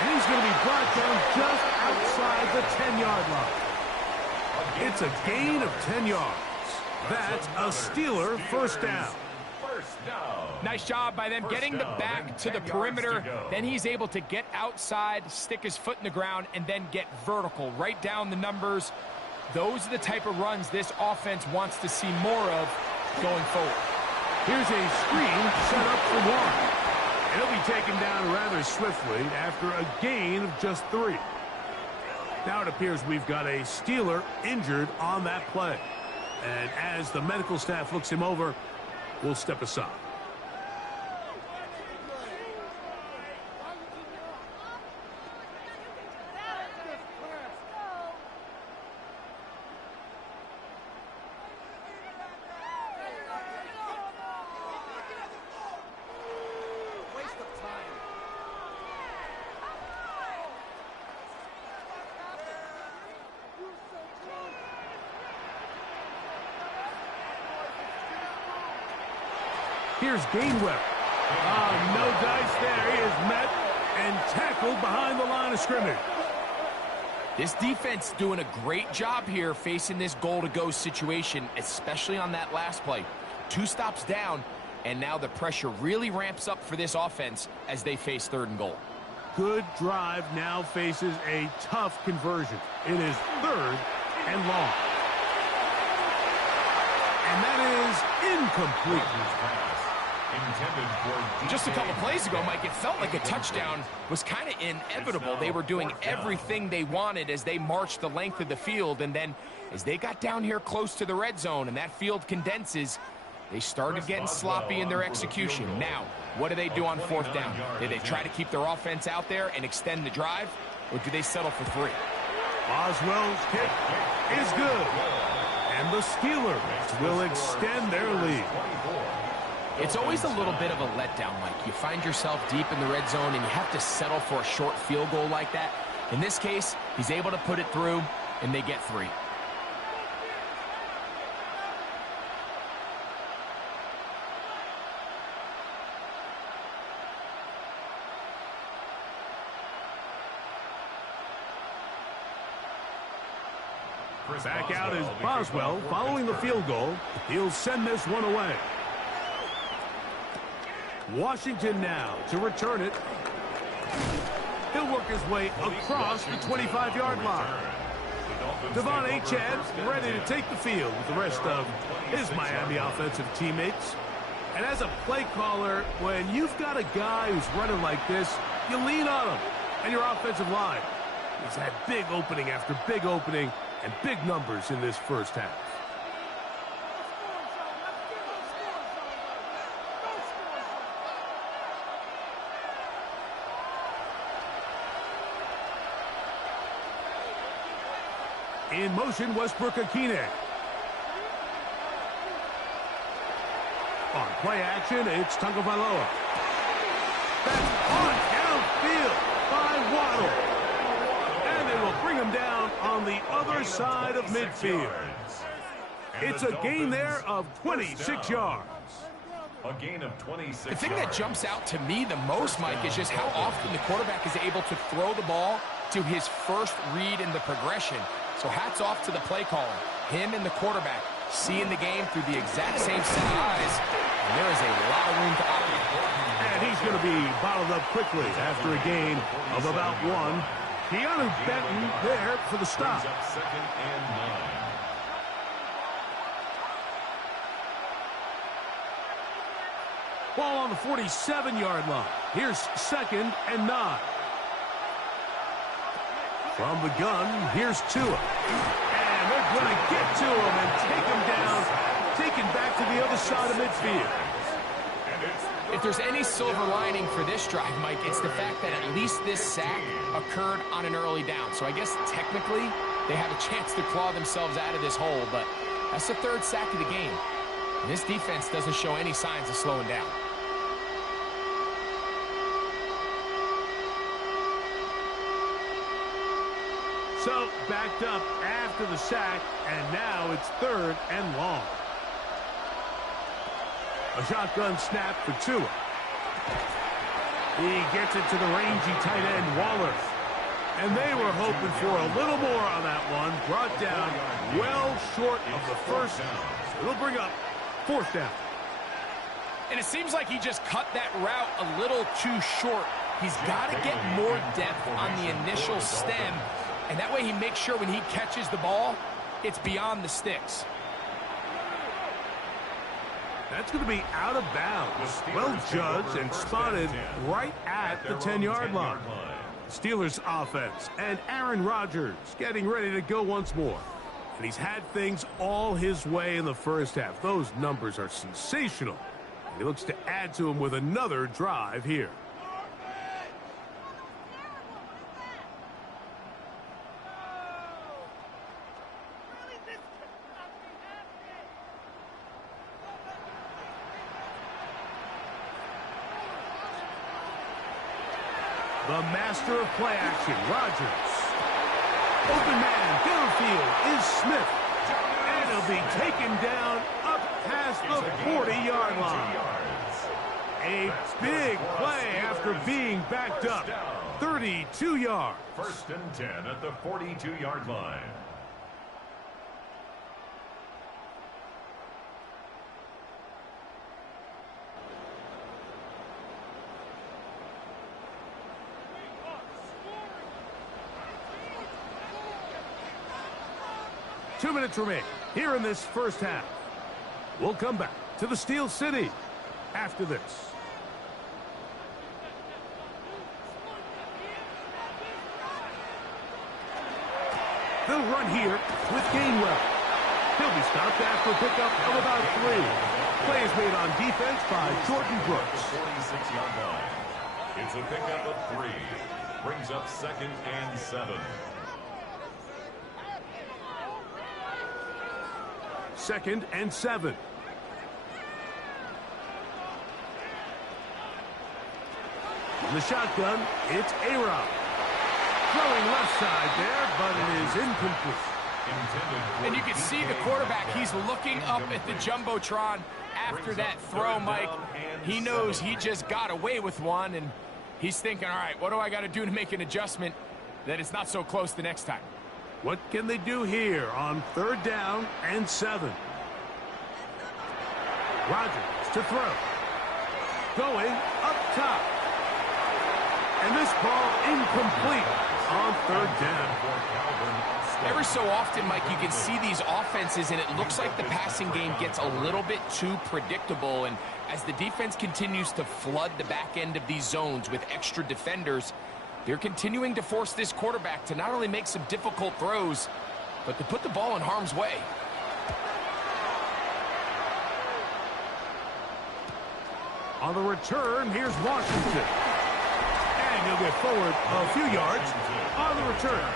And he's going to be brought down just outside the 10-yard line. It's a gain of 10 yards. That's a Steeler first down. Nice job by them getting the back to the perimeter. Then he's able to get outside, stick his foot in the ground, and then get vertical. Right down the numbers. Those are the type of runs this offense wants to see more of going forward. Here's a screen set up for Warren. And he'll be taken down rather swiftly after a gain of just 3. Now it appears we've got a Steeler injured on that play. And as the medical staff looks him over, we'll step aside. Here's Gainwell. No dice there. He is met and tackled behind the line of scrimmage. This defense doing a great job here facing this goal-to-go situation, especially on that last play. 2 stops down, and now the pressure really ramps up for this offense as they face 3rd and goal. Good drive now faces a tough conversion. It is 3rd and long. And that is incomplete. Just a couple plays ago, Mike, it felt like a touchdown was kind of inevitable. They were doing everything they wanted as they marched the length of the field, and then as they got down here close to the red zone and that field condenses, they started getting sloppy in their execution. Now, what do they do on 4th down? Do they try to keep their offense out there and extend the drive, or do they settle for 3? Boswell's kick is good, and the Steelers will extend their lead. It's always a little bit of a letdown, Mike. You find yourself deep in the red zone, and you have to settle for a short field goal like that. In this case, he's able to put it through, and they get 3. Back out is Boswell following the field goal. He'll send this one away. Washington now to return it. He'll work his way across the 25-yard line. Devon Achane ready to take the field with the rest of his Miami offensive teammates. And as a play caller, when you've got a guy who's running like this, you lean on him. And your offensive line has had big opening after big opening and big numbers in this first half. In motion, Westbrook-Ikhine. On play action, it's Tagovailoa. That's on downfield by Waddle. And they will bring him down on the other side of midfield. It's a gain there of 26 yards. A gain of 26 The thing that jumps out to me the most, Mike, is just how often the quarterback is able to throw the ball to his first read in the progression. So hats off to the play caller. Him and the quarterback seeing the game through the exact same set of eyes. And there is a lot of room to operate. And he's going to be bottled up quickly after a gain of about 1. Keanu Benton there for the stop. Second and 9. Ball on the 47-yard line. Here's 2nd and 9. From the gun, here's Tua. And they're going to get to him and take him down, taken back to the other side of midfield. If there's any silver lining for this drive, Mike, it's the fact that at least this sack occurred on an early down. So I guess technically they have a chance to claw themselves out of this hole, but that's the 3rd sack of the game. And this defense doesn't show any signs of slowing down. So backed up after the sack, and now it's 3rd and long. A shotgun snap for Tua. He gets it to the rangy tight end, Waller. And they were hoping for a little more on that one. Brought down well short of the first down. It'll bring up 4th down. And it seems like he just cut that route a little too short. He's got to get more depth on the initial stem, and that way he makes sure when he catches the ball, it's beyond the sticks. That's going to be out of bounds. Well judged and spotted right at the 10-yard line. Steelers offense and Aaron Rodgers getting ready to go once more. And he's had things all his way in the first half. Those numbers are sensational. And he looks to add to them with another drive here. The master of play action, Rodgers. Open man, downfield is Smith. And he'll be taken down up past the 40-yard line. A big play after being backed up. 32 yards. 1st and 10 at the 42-yard line. Two minutes remain here in this first half. We'll come back to the Steel City after this. They'll run here with Gainwell. He'll be stopped after a pickup of about 3. Play is made on defense by Jordan Brooks. 46-yard line. It's a pickup of 3. Brings up 2nd and 7. 2nd and 7. In the shotgun, it's A-Rod. Throwing left side there, but it is incomplete. And you can see the quarterback, he's looking up at the Jumbotron after that throw, Mike. He knows he just got away with one, and he's thinking, all right, what do I got to do to make an adjustment that it's not so close the next time? What can they do here on 3rd down and 7? Rodgers to throw. Going up top. And this ball incomplete on 3rd down. Every so often, Mike, you can see these offenses, and it looks like the passing game gets a little bit too predictable. And as the defense continues to flood the back end of these zones with extra defenders, they're continuing to force this quarterback to not only make some difficult throws, but to put the ball in harm's way. On the return, here's Washington. And he'll get forward a few yards on the return.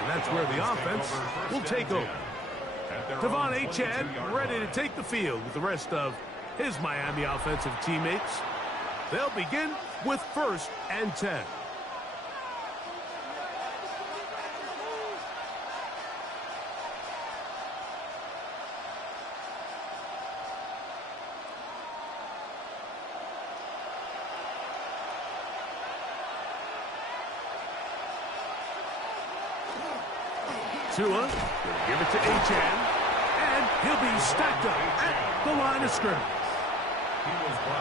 And that's where the offense will take over. Devon Achane ready to take the field with the rest of his Miami offensive teammates. They'll begin with 1st and 10. Tua will give it to Achane, and he'll be stacked up at the line of scrimmage.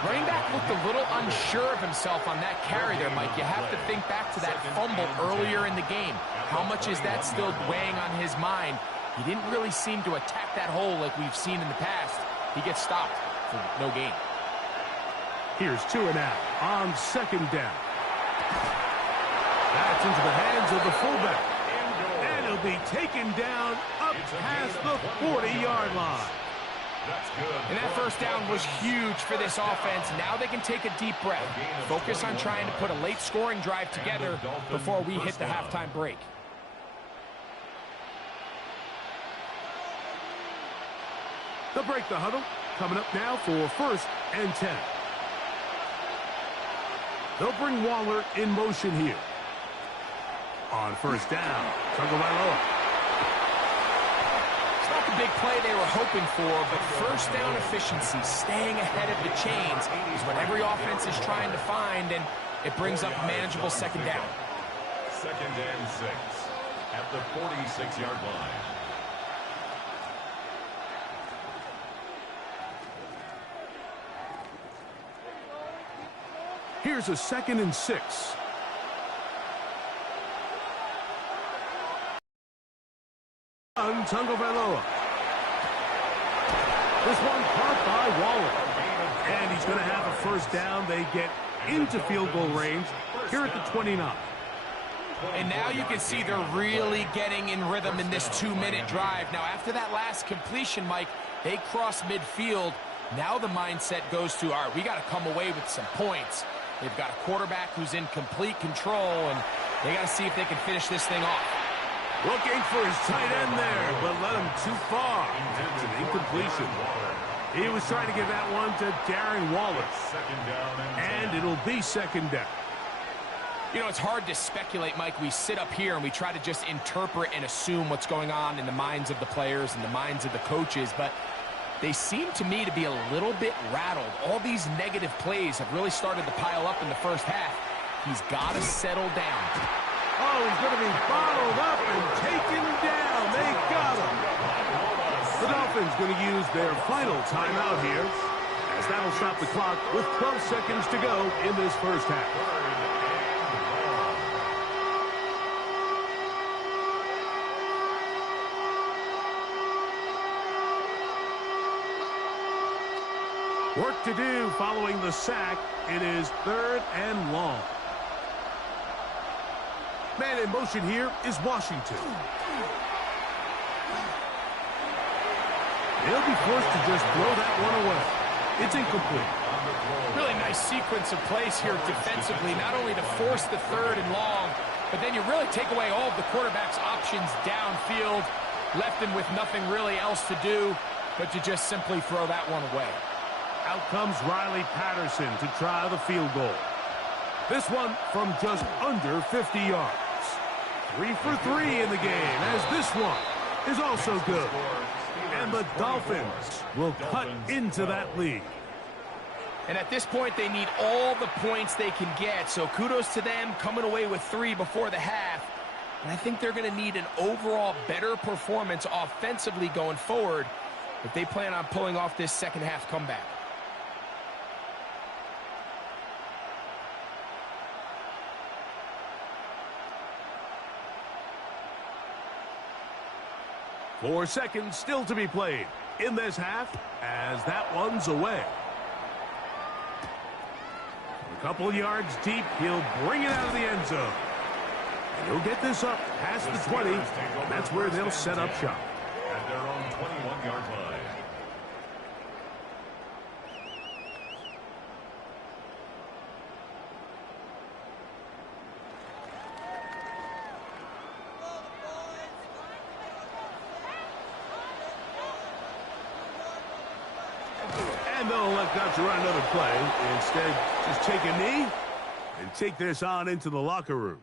Running back looked a little unsure of himself on that carry there, Mike. You have to think back to that fumble earlier in the game. How much is that still weighing on his mind? He didn't really seem to attack that hole like we've seen in the past. He gets stopped for no gain. Here's Tua now on second down. That's into the hands of the fullback. And he'll be taken down up past the 40-yard line. And that first down was huge for this offense. Now they can take a deep breath. Focus on trying to put a late scoring drive together before we hit the halftime break. They'll break the huddle. Coming up now for 1st and 10. They'll bring Waller in motion here. On 1st down, Tagovailoa. It's not the big play they were hoping for, but first down efficiency, staying ahead of the chains, is what every offense is trying to find, and it brings up manageable second down. 2nd and 6 at the 46-yard line. Here's a 2nd and 6. Tagovailoa. This one caught by Waller. And he's going to have a first down. They get into field goal range here at the 29. And now you can see they're really getting in rhythm in this 2-minute drive. Now, after that last completion, Mike, they cross midfield. Now the mindset goes to, all right, we got to come away with some points. They've got a quarterback who's in complete control, and they got to see if they can finish this thing off. Looking for his tight end there, but led him too far. It's an incompletion. He was trying to give that one to Darren Waller. And it'll be 2nd down. You know, it's hard to speculate, Mike. We sit up here and we try to just interpret and assume what's going on in the minds of the players and the minds of the coaches, but they seem to me to be a little bit rattled. All these negative plays have really started to pile up in the first half. He's got to settle down. Oh, he's going to be bottled up and taken down. They got him. The Dolphins going to use their final timeout here, as that'll stop the clock with 12 seconds to go in this first half. Work to do following the sack. It is 3rd and long. Man in motion here is Washington. They'll be forced to just throw that one away. It's incomplete. Really nice sequence of plays here defensively, not only to force the 3rd and long, but then you really take away all of the quarterback's options downfield, left him with nothing really else to do but to just simply throw that one away. Out comes Riley Patterson to try the field goal. This one from just under 50 yards. 3 for 3 in the game, as this one is also good. And the Dolphins will cut into that lead. And at this point, they need all the points they can get. So kudos to them coming away with 3 before the half. And I think they're going to need an overall better performance offensively going forward if they plan on pulling off this second half comeback. Four seconds still to be played in this half, as that one's away. A couple yards deep, he'll bring it out of the end zone. And he'll get this up past the 20, and that's where they'll set up shop. At their own 21-yard line. And they'll elect not to run another play. Instead, just take a knee and take this on into the locker room.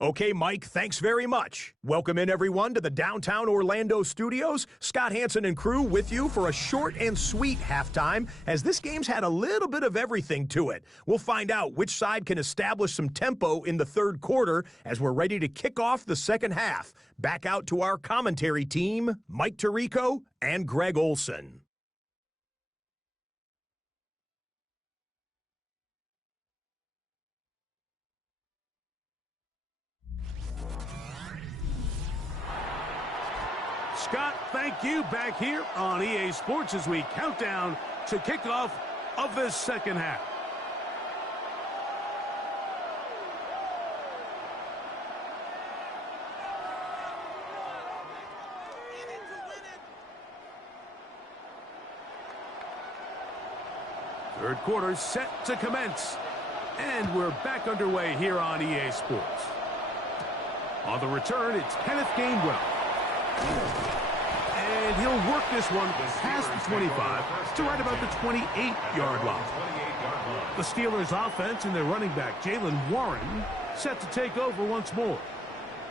Okay, Mike, thanks very much. Welcome in, everyone, to the downtown Orlando studios. Scott Hansen and crew with you for a short and sweet halftime, as this game's had a little bit of everything to it. We'll find out which side can establish some tempo in the third quarter as we're ready to kick off the second half. Back out to our commentary team, Mike Tirico and Greg Olson. Scott, thank you. Back here on EA Sports as we count down to kickoff of this second half. Third quarter set to commence. And we're back underway here on EA Sports. On the return, it's Kenneth Gainwell. And he'll work this one past the 25 to right about the 28-yard line. The Steelers' offense and their running back, Jaylen Warren, set to take over once more.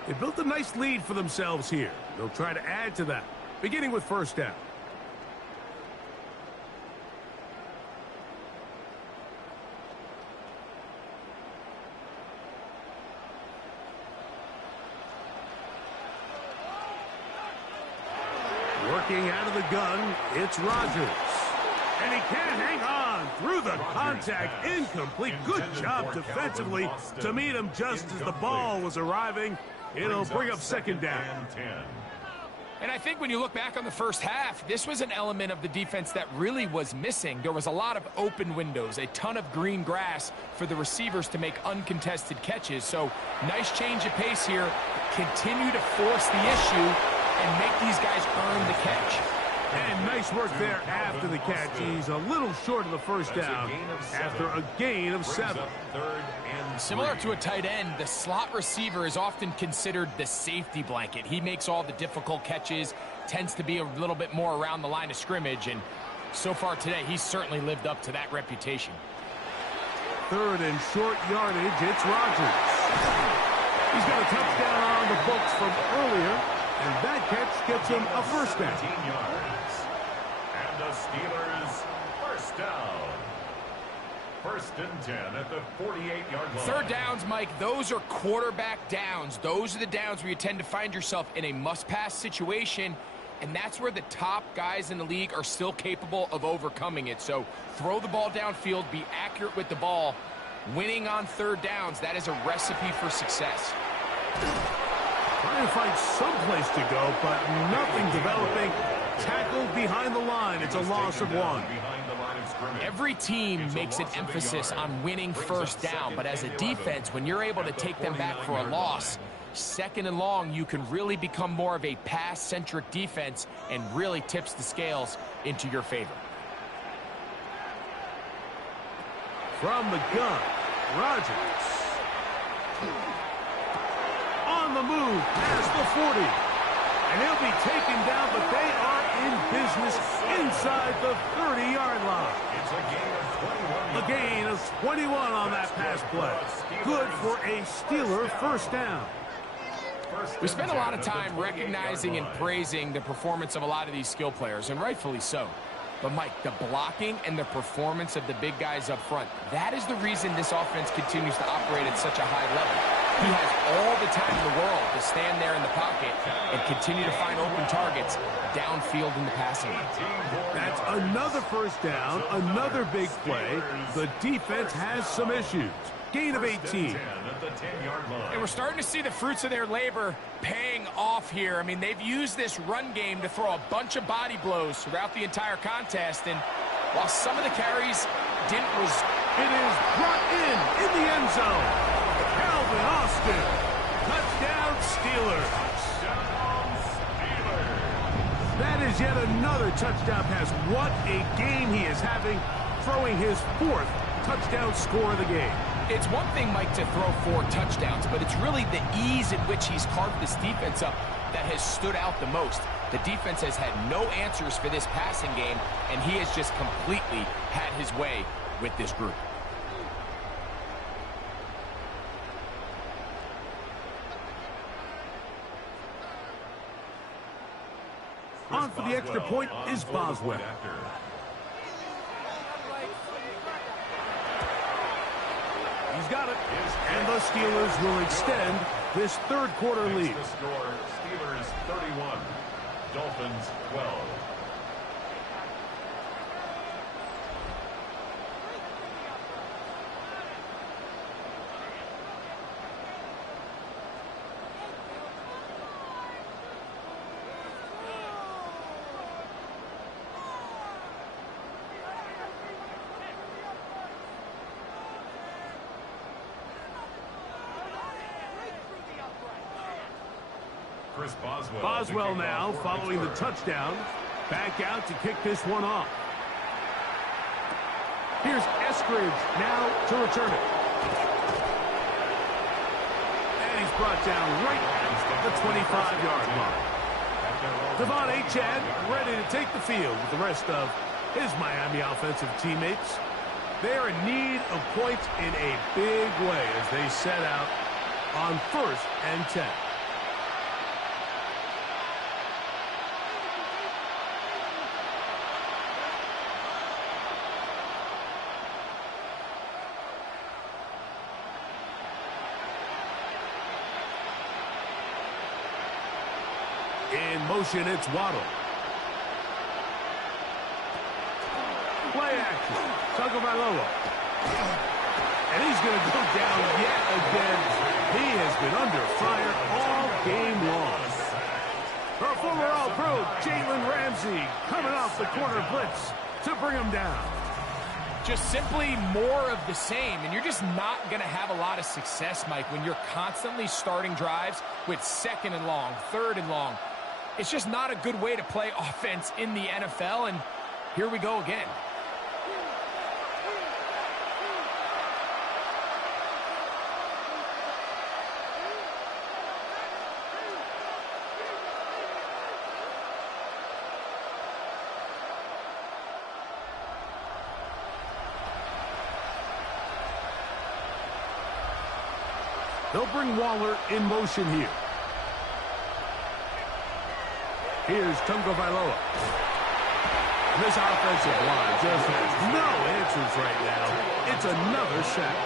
They built a nice lead for themselves here. They'll try to add to that, beginning with first down. Working out of the gun, it's Rodgers. And he can't hang on through the contact. Incomplete. Good job defensively to meet him just as the ball was arriving. It'll bring up second down. And I think when you look back on the first half, this was an element of the defense that really was missing. There was a lot of open windows, a ton of green grass for the receivers to make uncontested catches. So nice change of pace here. Continue to force the issue and make these guys earn the catch. And nice work there after the catch. He's a little short of the first down after a gain of 7. Similar to a tight end, the slot receiver is often considered the safety blanket. He makes all the difficult catches, tends to be a little bit more around the line of scrimmage, and so far today, he's certainly lived up to that reputation. Third and short yardage, it's Rodgers. He's got a touchdown on the books from earlier, and that catch gets him a first down. 15 yards. And the Steelers first down. First and 10 at the 48-yard line. Third downs, Mike, those are quarterback downs. Those are the downs where you tend to find yourself in a must-pass situation, and that's where the top guys in the league are still capable of overcoming it. So throw the ball downfield, be accurate with the ball. Winning on third downs, that is a recipe for success. Trying to find someplace to go, but nothing developing. Tackled behind the line. It's a loss of 1. Every team makes an emphasis on winning first down, but as a defense, when you're able to take them back for a loss, second and long, you can really become more of a pass-centric defense and really tips the scales into your favor. From the gun, Rodgers. On the move, past the 40. And he'll be taken down, but they are in business inside the 30-yard line. A gain of 21 on that pass play. Good for a Steeler first down. We spend a lot of time recognizing and praising the performance of a lot of these skill players, and rightfully so. But, Mike, the blocking and the performance of the big guys up front, that is the reason this offense continues to operate at such a high level. He has all the time in the world to stand there in the pocket and continue to find open targets downfield in the passing game. That's another first down, another big play. The defense has some issues. Gain of 18. And we're starting to see the fruits of their labor paying off here. I mean, they've used this run game to throw a bunch of body blows throughout the entire contest. And while some of the carries didn't result, it is brought in the end zone. Calvin Austin. Touchdown Steelers. That is yet another touchdown pass. What a game he is having, throwing his 4th touchdown score of the game. It's one thing, Mike, to throw 4 touchdowns, but it's really the ease in which he's carved this defense up that has stood out the most. The defense has had no answers for this passing game, and he has just completely had his way with this group. for the extra point is Boswell. He's got it. And the Steelers will extend this third quarter lead. The score, Steelers 31, Dolphins 12. Boswell now following the touchdown. Back out to kick this one off. Here's Eskridge now to return it. And he's brought down right at the 25-yard line. Devon Achane ready to take the field with the rest of his Miami offensive teammates. They are in need of points in a big way as they set out on 1st and 10. In motion, it's Waddle. Play action. Tagovailoa. And he's going to go down yet again. He has been under fire all game long. Our former All-Pro, Jalen Ramsey, coming off the corner blitz to bring him down. Just simply more of the same, and you're just not going to have a lot of success, Mike, when you're constantly starting drives with 2nd and long, 3rd and long. It's just not a good way to play offense in the NFL, and here we go again. They'll bring Waller in motion here. Here's Tagovailoa. This offensive line just has no answers right now. It's another sack.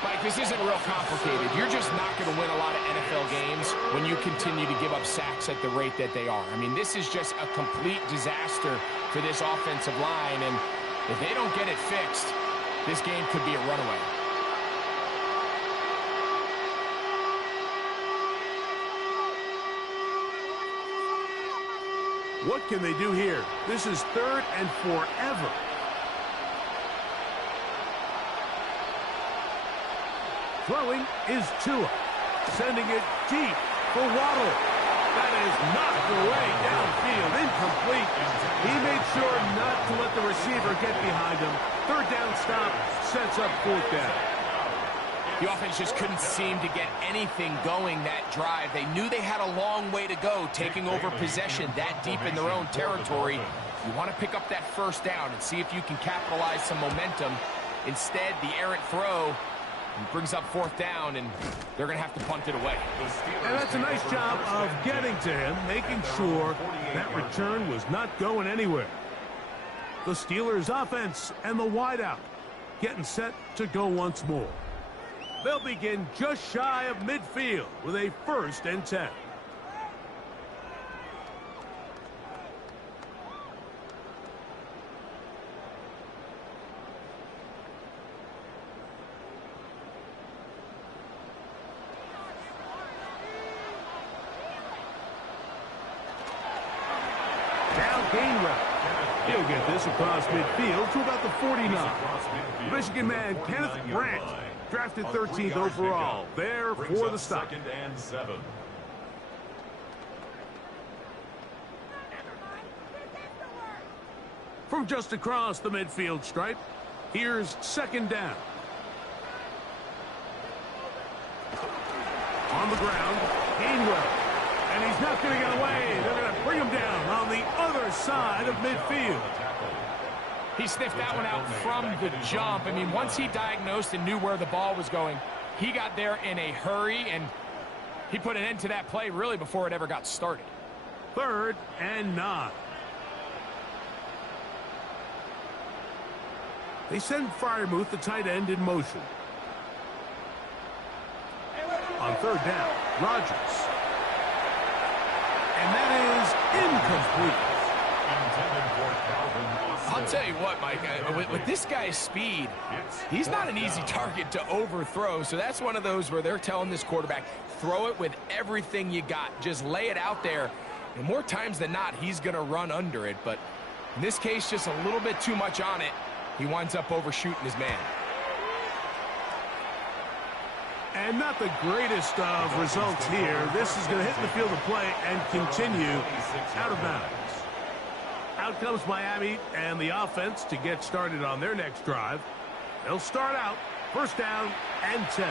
Mike, this isn't real complicated. You're just not going to win a lot of NFL games when you continue to give up sacks at the rate that they are. I mean, this is just a complete disaster for this offensive line, and if they don't get it fixed, this game could be a runaway. What can they do here? This is 3rd and forever. Throwing is Tua. Sending it deep for Waddle. That is knocked away downfield. Incomplete. He made sure not to let the receiver get behind him. 3rd down stop sets up 4th down. The offense just couldn't seem to get anything going that drive. They knew they had a long way to go, taking over possession that deep in their own territory. You want to pick up that 1st down and see if you can capitalize some momentum. Instead, the errant throw brings up 4th down, and they're going to have to punt it away. And that's a nice job of getting to him, making sure that return was not going anywhere. The Steelers' offense and the wideout getting set to go once more. They'll begin just shy of midfield with a 1st and 10. Down gain route. He'll get this across midfield to about the 49. Michigan man Kenneth Brandt, drafted 13th overall, there for the stop. 2nd and 7. From just across the midfield stripe, here's 2nd down. On the ground, Gainwell. And he's not going to get away. They're going to bring him down on the other side of midfield. He sniffed that one out from the jump. I mean, once he diagnosed and knew where the ball was going, he got there in a hurry, and he put an end to that play really before it ever got started. 3rd and 9. They send Freiermuth, the tight end, in motion. On 3rd down, Rodgers. And that is incomplete. I'll tell you what, Mike, with this guy's speed, he's not an easy target to overthrow. So that's one of those where they're telling this quarterback, throw it with everything you got. Just lay it out there. And more times than not, he's going to run under it. But in this case, just a little bit too much on it. He winds up overshooting his man. And not the greatest of results here. This is going to hit the field of play and continue out of bounds. Out comes Miami and the offense to get started on their next drive. They'll start out 1st down and 10.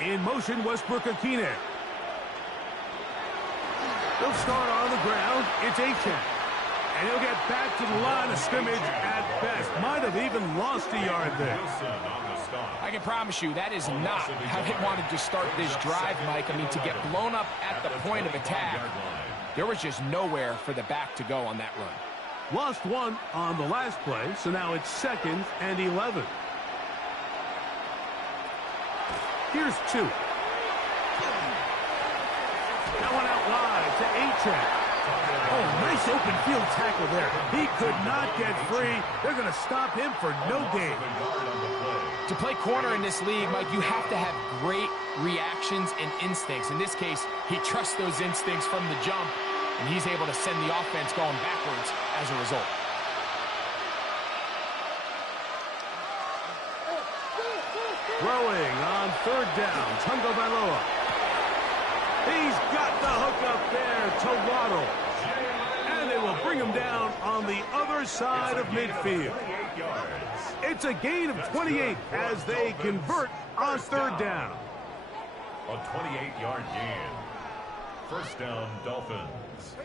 In motion, Westbrook-Akine. They'll start on the ground. It's Achane. And he'll get back to the line of scrimmage at best. Might have even lost a yard there. I can promise you that is not how they wanted to start this drive, Mike. I mean, to get blown up at the point of attack, there was just nowhere for the back to go on that run. Lost 1 on the last play, so now it's 2nd and 11. Here's 2. That one out wide to Achane. Oh, nice open field tackle there. He could not get free. They're going to stop him for no gain. To play corner in this league, Mike, you have to have great reactions and instincts. In this case, he trusts those instincts from the jump, and he's able to send the offense going backwards as a result. Throwing on 3rd down, Tungo Bailoa. He's got the hook up there to Waddle. And they will bring him down on the other side of midfield. It's a gain of 28 as they convert on 3rd down. A 28-yard gain. 1st down, Dolphins.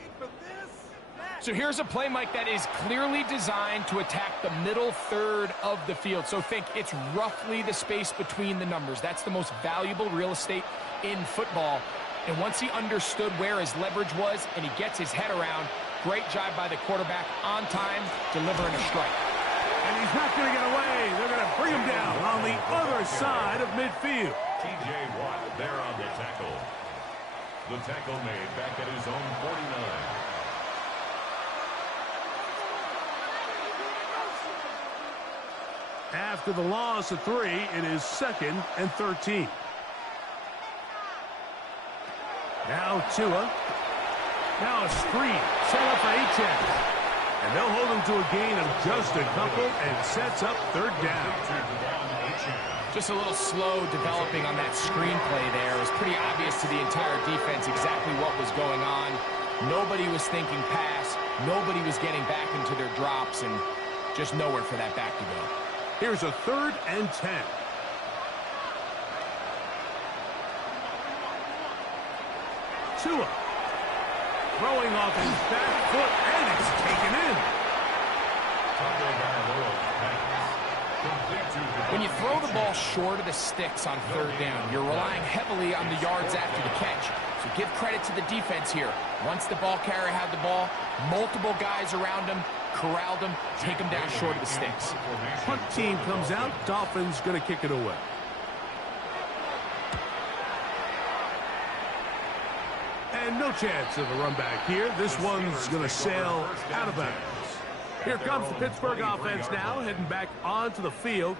So here's a play, Mike, that is clearly designed to attack the middle 3rd of the field. So think it's roughly the space between the numbers. That's the most valuable real estate in football. And once he understood where his leverage was and he gets his head around, great job by the quarterback on time, delivering a strike. And he's not going to get away. They're going to bring him down on the other side of midfield. T.J. Watt there on the tackle. The tackle made back at his own 49. After the loss of 3, it is 2nd and 13. Now Tua. Now a screen set up for Achane. And they'll hold him to a gain of just a couple and sets up 3rd down. Just a little slow developing on that screenplay there. It was pretty obvious to the entire defense exactly what was going on. Nobody was thinking pass. Nobody was getting back into their drops, and just nowhere for that back to go. Here's a 3rd and 10. Tua throwing off his back foot, and it's taken in. When you throw the ball short of the sticks on 3rd down, you're relying heavily on the yards after the catch. So give credit to the defense here. Once the ball carrier had the ball, multiple guys around him, corralled him, take him down short of the sticks. Punt team comes out. Dolphins going to kick it away. And no chance of a run back here. This one's going to sail out of bounds. Here comes the Pittsburgh offense now, heading back onto the field.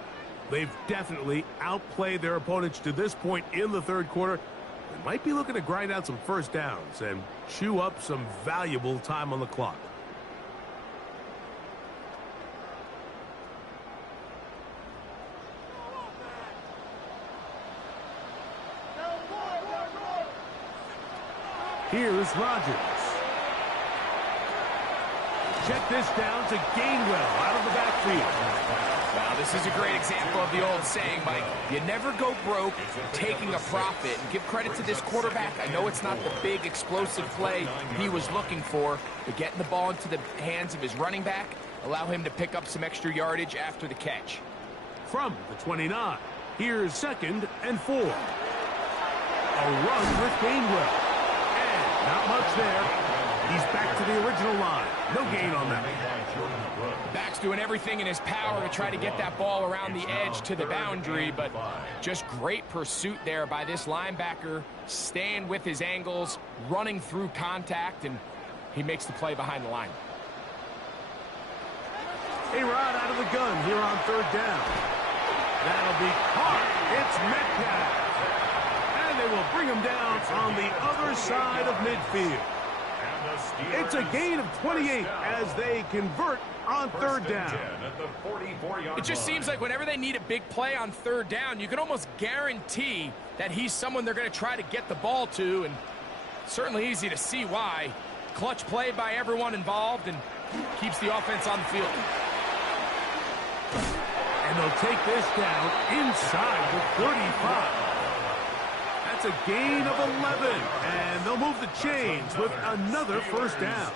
They've definitely outplayed their opponents to this point in the 3rd quarter. They might be looking to grind out some 1st downs and chew up some valuable time on the clock. Here's Rodgers. check this down to Gainwell out of the backfield. Wow, this is a great example of the old saying, Mike. You never go broke taking a profit. And give credit to this quarterback. I know it's not the big explosive play he was looking for, but getting the ball into the hands of his running back, allow him to pick up some extra yardage after the catch. From the 29, here's 2nd and 4. A run with Gainwell. And not much there. He's back to the original line. No gain on that. Back's doing everything in his power to try to get that ball around the edge to the boundary, but just great pursuit there by this linebacker, staying with his angles, running through contact, and he makes the play behind the line. A rod out of the gun here on 3rd down. That'll be caught. It's Metcalf. And they will bring him down on the other side of midfield. It's a gain of 28 as they convert on 3rd down. It just seems like whenever they need a big play on 3rd down, you can almost guarantee that he's someone they're going to try to get the ball to, and certainly easy to see why. Clutch play by everyone involved and keeps the offense on the field. And they'll take this down inside the 35. That's a gain of 11, and they'll move the chains with another 1st down.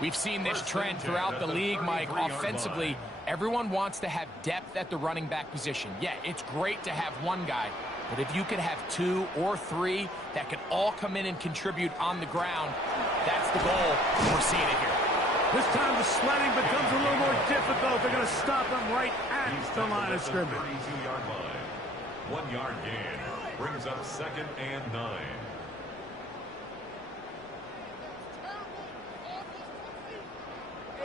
We've seen this trend throughout the league, Mike. Offensively, everyone wants to have depth at the running back position. Yeah, it's great to have one guy, but if you could have 2 or 3 that could all come in and contribute on the ground, that's the goal. We're seeing it here. This time the sledding becomes a little more difficult. They're going to stop him right at the line of scrimmage. 1 yard gain brings up 2nd and 9.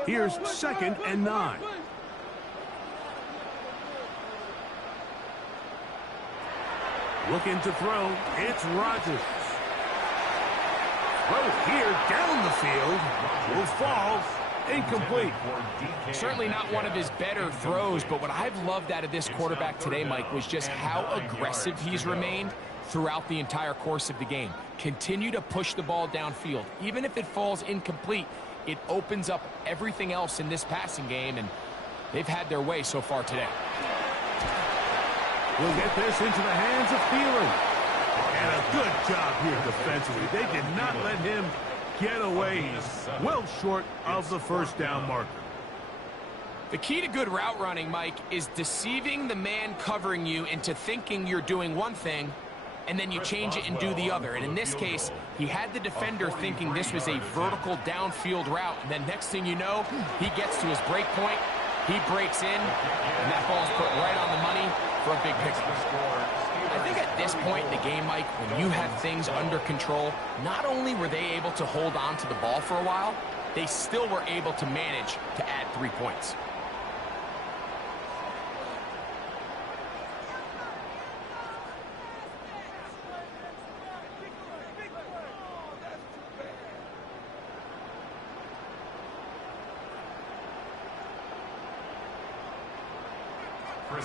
Here's 2nd and 9. Looking to throw. It's Rodgers. Throw here down the field. Will fall. Incomplete. Certainly not one of his better throws, but what I've loved out of this quarterback today, Mike, was just how aggressive he's remained throughout the entire course of the game. Continue to push the ball downfield. Even if it falls incomplete, it opens up everything else in this passing game, and they've had their way so far today. We'll get this into the hands of Thielen. And a good job here defensively. They did not let him get away. He's well short of the 1st down marker. The key to good route running, Mike, is deceiving the man covering you into thinking you're doing one thing, and then you change it and do the other. And in this case, he had the defender thinking this was a vertical downfield route, and then next thing you know, he gets to his break point, he breaks in, and that ball's put right on the money for a big pickup. I think at this point in the game, Mike, when you have things under control, not only were they able to hold on to the ball for a while, they still were able to manage to add 3 points.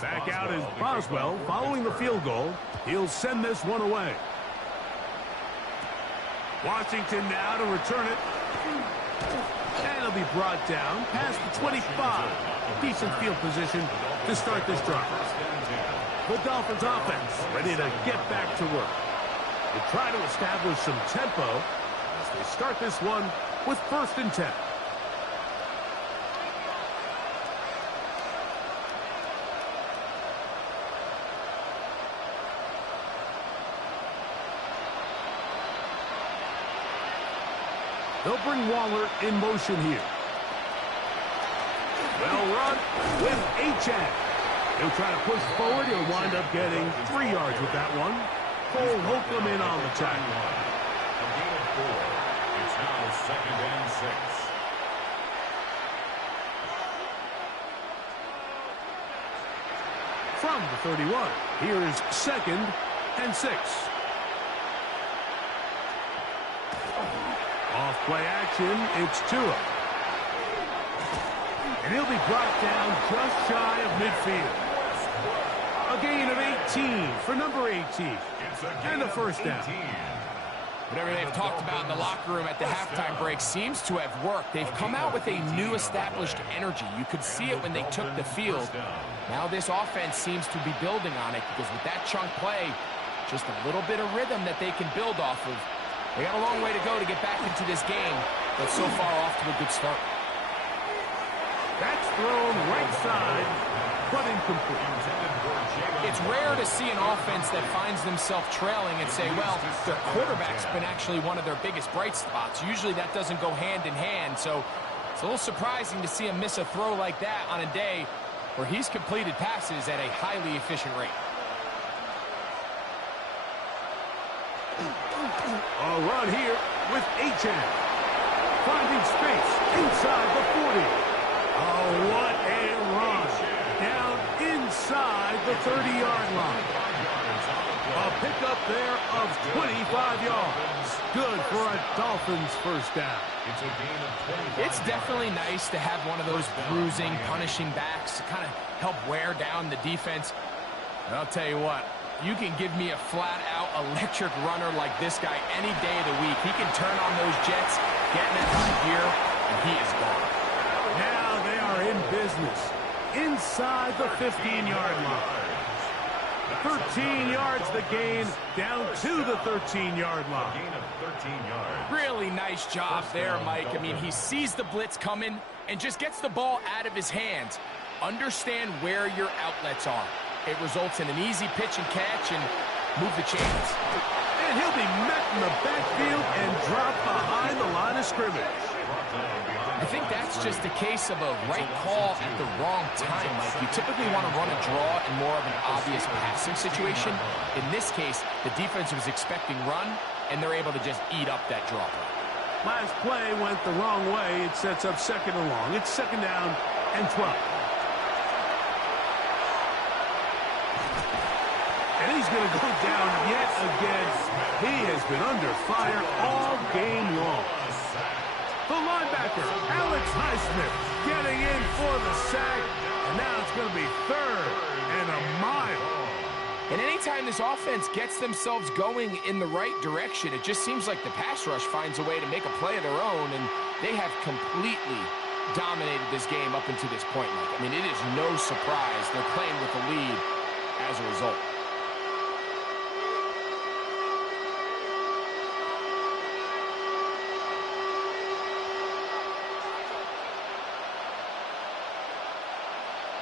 Back out is Boswell following the field goal. He'll send this one away. Washington now to return it. And it'll be brought down past the 25. Decent field position to start this drive. The Dolphins offense ready to get back to work. They try to establish some tempo as they start this one with 1st and 10. They'll bring Waller in motion here. Well run with Achane. He'll try to push forward. He'll wind up getting 3 yards with that one. Cole Holcomb in on the tackle. A gain of 4. It's now 2nd and 6. From the 31, here is 2nd and 6. Off play action, it's Tua. And he'll be brought down just shy of midfield. A gain of 18 for number 18. And a 1st down. Whatever they've talked about in the locker room at the halftime break seems to have worked. They've come out with a new established energy. You could see it when they took the field. Now this offense seems to be building on it because with that chunk play, just a little bit of rhythm that they can build off of. They got a long way to go to get back into this game, but so far off to a good start. That's thrown right side, but incomplete. It's rare to see an offense that finds themselves trailing and say, well, their quarterback's been actually one of their biggest bright spots. Usually that doesn't go hand in hand, so it's a little surprising to see him miss a throw like that on a day where he's completed passes at a highly efficient rate. A run here with H.M. Finding space inside the 40. Oh, what a run. Down inside the 30-yard line. A pickup there of 25 yards. Good for a Dolphins first down. It's definitely nice to have one of those bruising, punishing backs to kind of help wear down the defense. And I'll tell you what, you can give me a flat-out electric runner like this guy any day of the week. He can turn on those jets, get in that high gear, and he is gone. Now they are in business. Inside the 15-yard line. 13 yards the gain, down to the 13-yard line. Really nice job there, Mike. I mean, he sees the blitz coming and just gets the ball out of his hands. Understand where your outlets are. It results in an easy pitch and catch and move the chains. And he'll be met in the backfield and dropped behind the line of scrimmage. I think that's just a case of a right call at the wrong time, Mike. You typically want to run a draw in more of an obvious passing situation. In this case, the defense was expecting run, and they're able to just eat up that draw play. Last play went the wrong way. It sets up second and long. It's second down and 12. And he's going to go down yet again. He has been under fire all game long. The linebacker, Alex Highsmith, getting in for the sack. And now it's going to be third and a mile. And anytime this offense gets themselves going in the right direction, it just seems like the pass rush finds a way to make a play of their own, and they have completely dominated this game up until this point, Mike. I mean, it is no surprise they're playing with the lead as a result.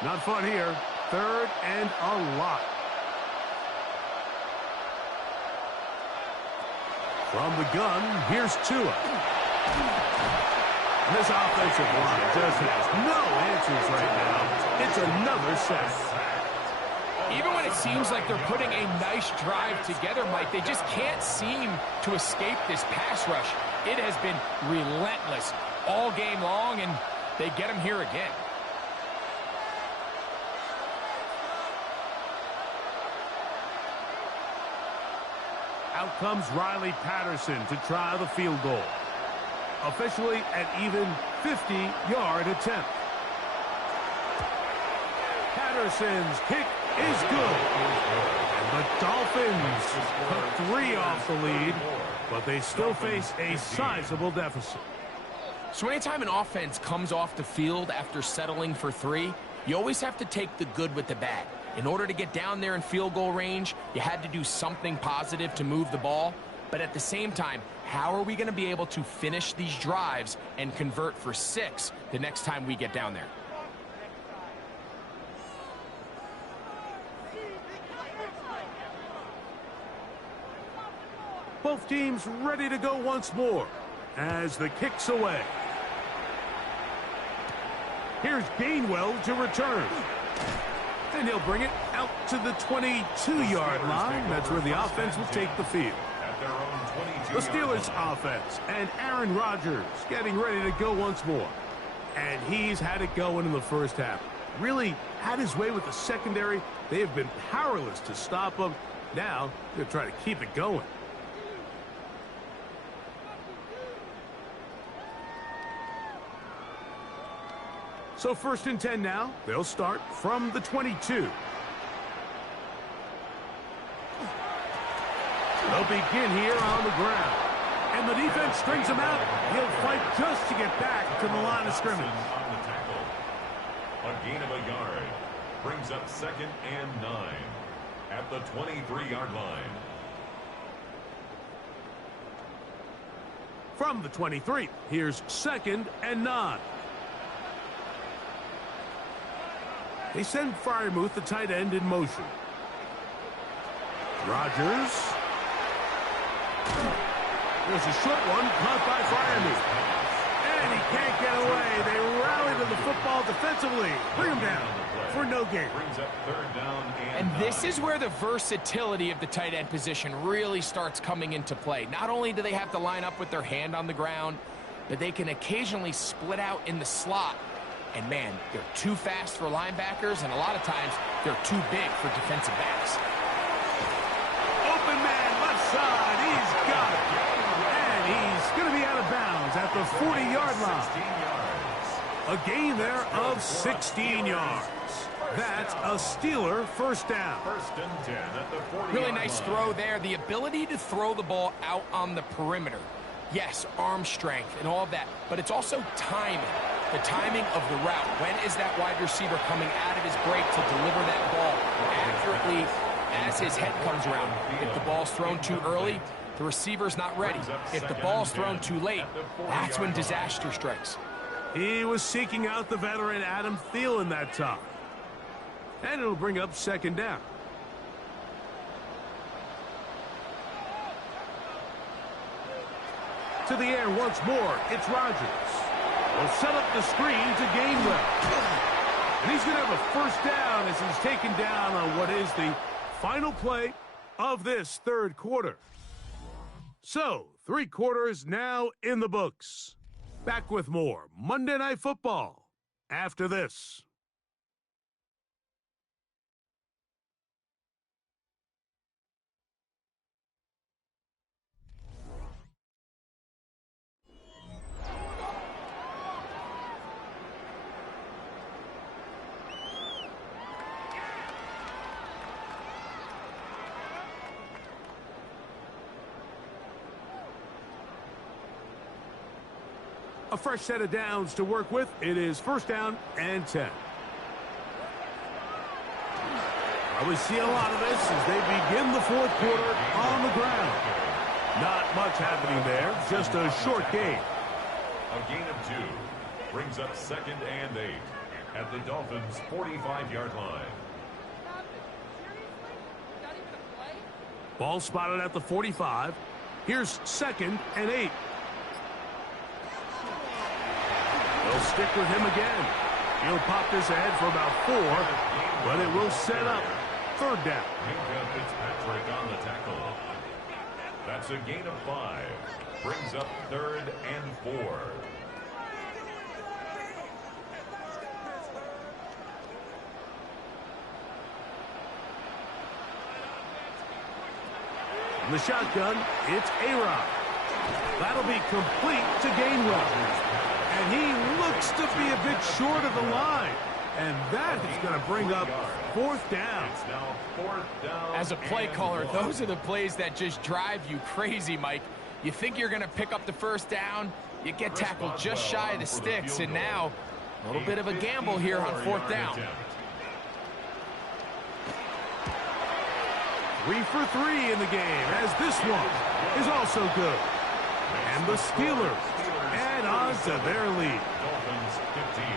Not fun here. Third and a lot. From the gun, here's Tua. And this offensive line just has no answers right now. It's another sack. Even when it seems like they're putting a nice drive together, Mike, they just can't seem to escape this pass rush. It has been relentless all game long, and they get them here again. Out comes Riley Patterson to try the field goal. Officially an even 50-yard attempt. Patterson's kick is good. And the Dolphins took 3 off the lead, but they still face a sizable deficit. So anytime an offense comes off the field after settling for 3, you always have to take the good with the bad. In order to get down there in field goal range, you had to do something positive to move the ball. But at the same time, how are we going to be able to finish these drives and convert for 6 the next time we get down there? Both teams ready to go once more as the kick's away. Here's Gainwell to return. And he'll bring it out to the 22-yard line. That's where the offense will take the field. The Steelers offense and Aaron Rodgers getting ready to go once more. And he's had it going in the first half. Really had his way with the secondary. They have been powerless to stop him. Now they're trying to keep it going. So 1st and 10 now. They'll start from the 22. They'll begin here on the ground. And the defense strings him out. He'll fight just to get back to the line of scrimmage. On the tackle. A gain of a yard. Brings up 2nd and 9 at the 23-yard line. From the 23, here's 2nd and 9. They send Freiermuth, the tight end, in motion. Rodgers. There's a short one caught by Freiermuth. And he can't get away. They rally to the football defensively. Bring him down for no gain. Brings up 3rd down And this is where the versatility of the tight end position really starts coming into play. Not only do they have to line up with their hand on the ground, but they can occasionally split out in the slot. And, man, they're too fast for linebackers, and a lot of times they're too big for defensive backs. Open man, left side. He's got it. And he's going to be out of bounds at the 40-yard line. A gain there of 16 yards. That's a Steeler first down. 1st and 10 at the 40-yard line. Really nice throw there. The ability to throw the ball out on the perimeter. Yes, arm strength and all of that, but it's also timing. The timing of the route. When is that wide receiver coming out of his break to deliver that ball accurately as his head comes around? If the ball's thrown too early, the receiver's not ready. If the ball's thrown too late, that's when disaster strikes. He was seeking out the veteran Adam Thielen that time. And it'll bring up 2nd down. To the air once more, it's Rodgers. Will set up the screen to Gainwell. And he's going to have a first down as he's taken down on what is the final play of this 3rd quarter. So, 3 quarters now in the books. Back with more Monday Night Football after this. A fresh set of downs to work with. It is 1st down and 10. We see a lot of this as they begin the 4th quarter on the ground. Not much happening there, just a short gain. A gain of 2 brings up 2nd and 8 at the Dolphins' 45-yard line. Ball spotted at the 45. Here's 2nd and 8. They'll stick with him again. He'll pop this ahead for about 4, but it will set up 3rd down. Fitzpatrick on the tackle. That's a gain of 5. Brings up 3rd and 4. In the shotgun, it's A-Rod. That'll be complete to Gainwell. And he looks to be a bit short of the line. And that is going to bring up 4th down. It's now 4th down. As a play caller, those are the plays that just drive you crazy, Mike. You think you're going to pick up the 1st down, you get tackled just shy of the sticks, and now a little bit of a gamble here on 4th down. 3 for 3 in the game, as this one is also good. And the Steelers add on to their lead.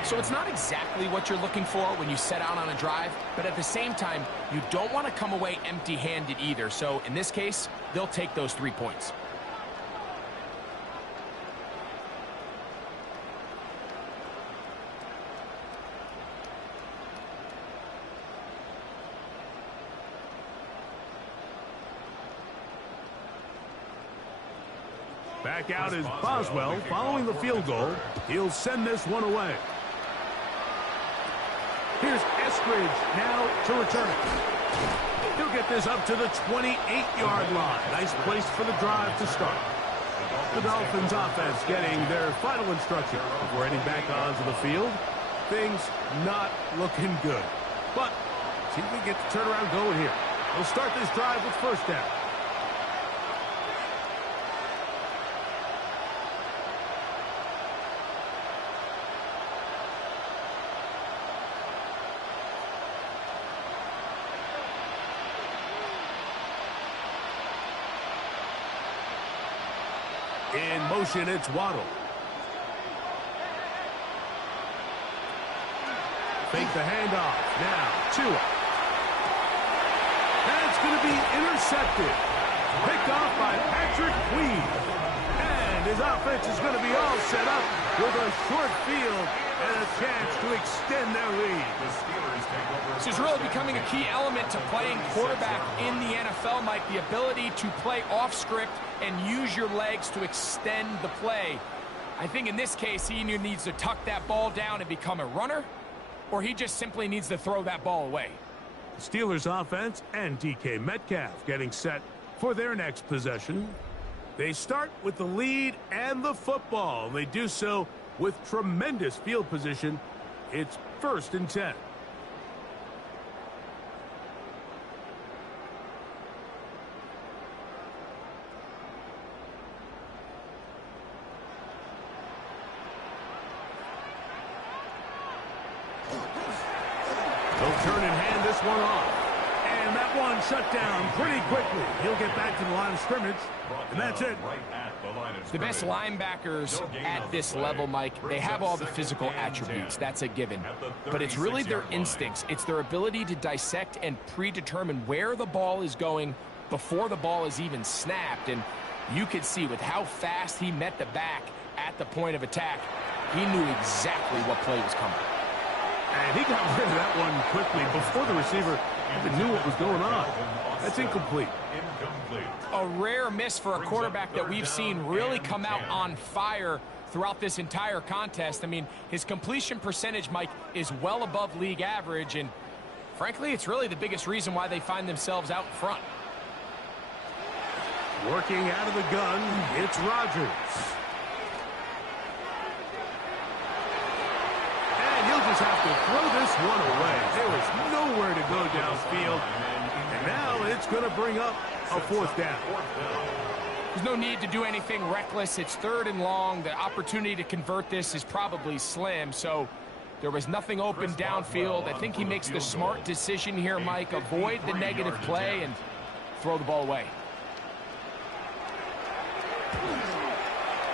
So it's not exactly what you're looking for when you set out on a drive, but at the same time, you don't want to come away empty-handed either. So in this case, they'll take those 3 points. Back out is Boswell following the field goal. He'll send this one away. Here's Eskridge now to return it. He'll get this up to the 28-yard line. Nice place for the drive to start. The Dolphins offense getting their final instruction before heading back onto the field. Things not looking good. But see if we get the turnaround going here. We'll start this drive with 1st down. In motion, it's Waddle. Fake the handoff. Now, Tua. That's going to be intercepted. Picked off by Patrick Queen. And his offense is going to be all set up with a short field and a chance to extend their lead. This is really becoming a key element to playing quarterback in the NFL, Mike. The ability to play off script and use your legs to extend the play. I think in this case, he either needs to tuck that ball down and become a runner, or he just simply needs to throw that ball away. Steelers offense and DK Metcalf getting set for their next possession. They start with the lead and the football. They do so with tremendous field position. It's 1st and 10. They'll turn and hand this one off. And that one shut down pretty quickly. He'll get back to the line of scrimmage, and that's it. The best linebackers at this level, Mike, they have all the physical attributes. That's a given. But it's really their instincts. It's their ability to dissect and predetermine where the ball is going before the ball is even snapped. And you could see with how fast he met the back at the point of attack, he knew exactly what play was coming. And he got rid of that one quickly before the receiver even knew what was going on. That's incomplete. A rare miss for a quarterback that we've seen really come out on fire throughout this entire contest. I mean, his completion percentage, Mike, is well above league average, and frankly, it's really the biggest reason why they find themselves out front. Working out of the gun, it's Rodgers. He'll just have to throw this one away. There is nowhere to go downfield. And now it's going to bring up a 4th down. There's no need to do anything reckless. It's 3rd and long. The opportunity to convert this is probably slim. So there was nothing open downfield. I think he makes the smart decision here, Mike. Avoid the negative play and throw the ball away.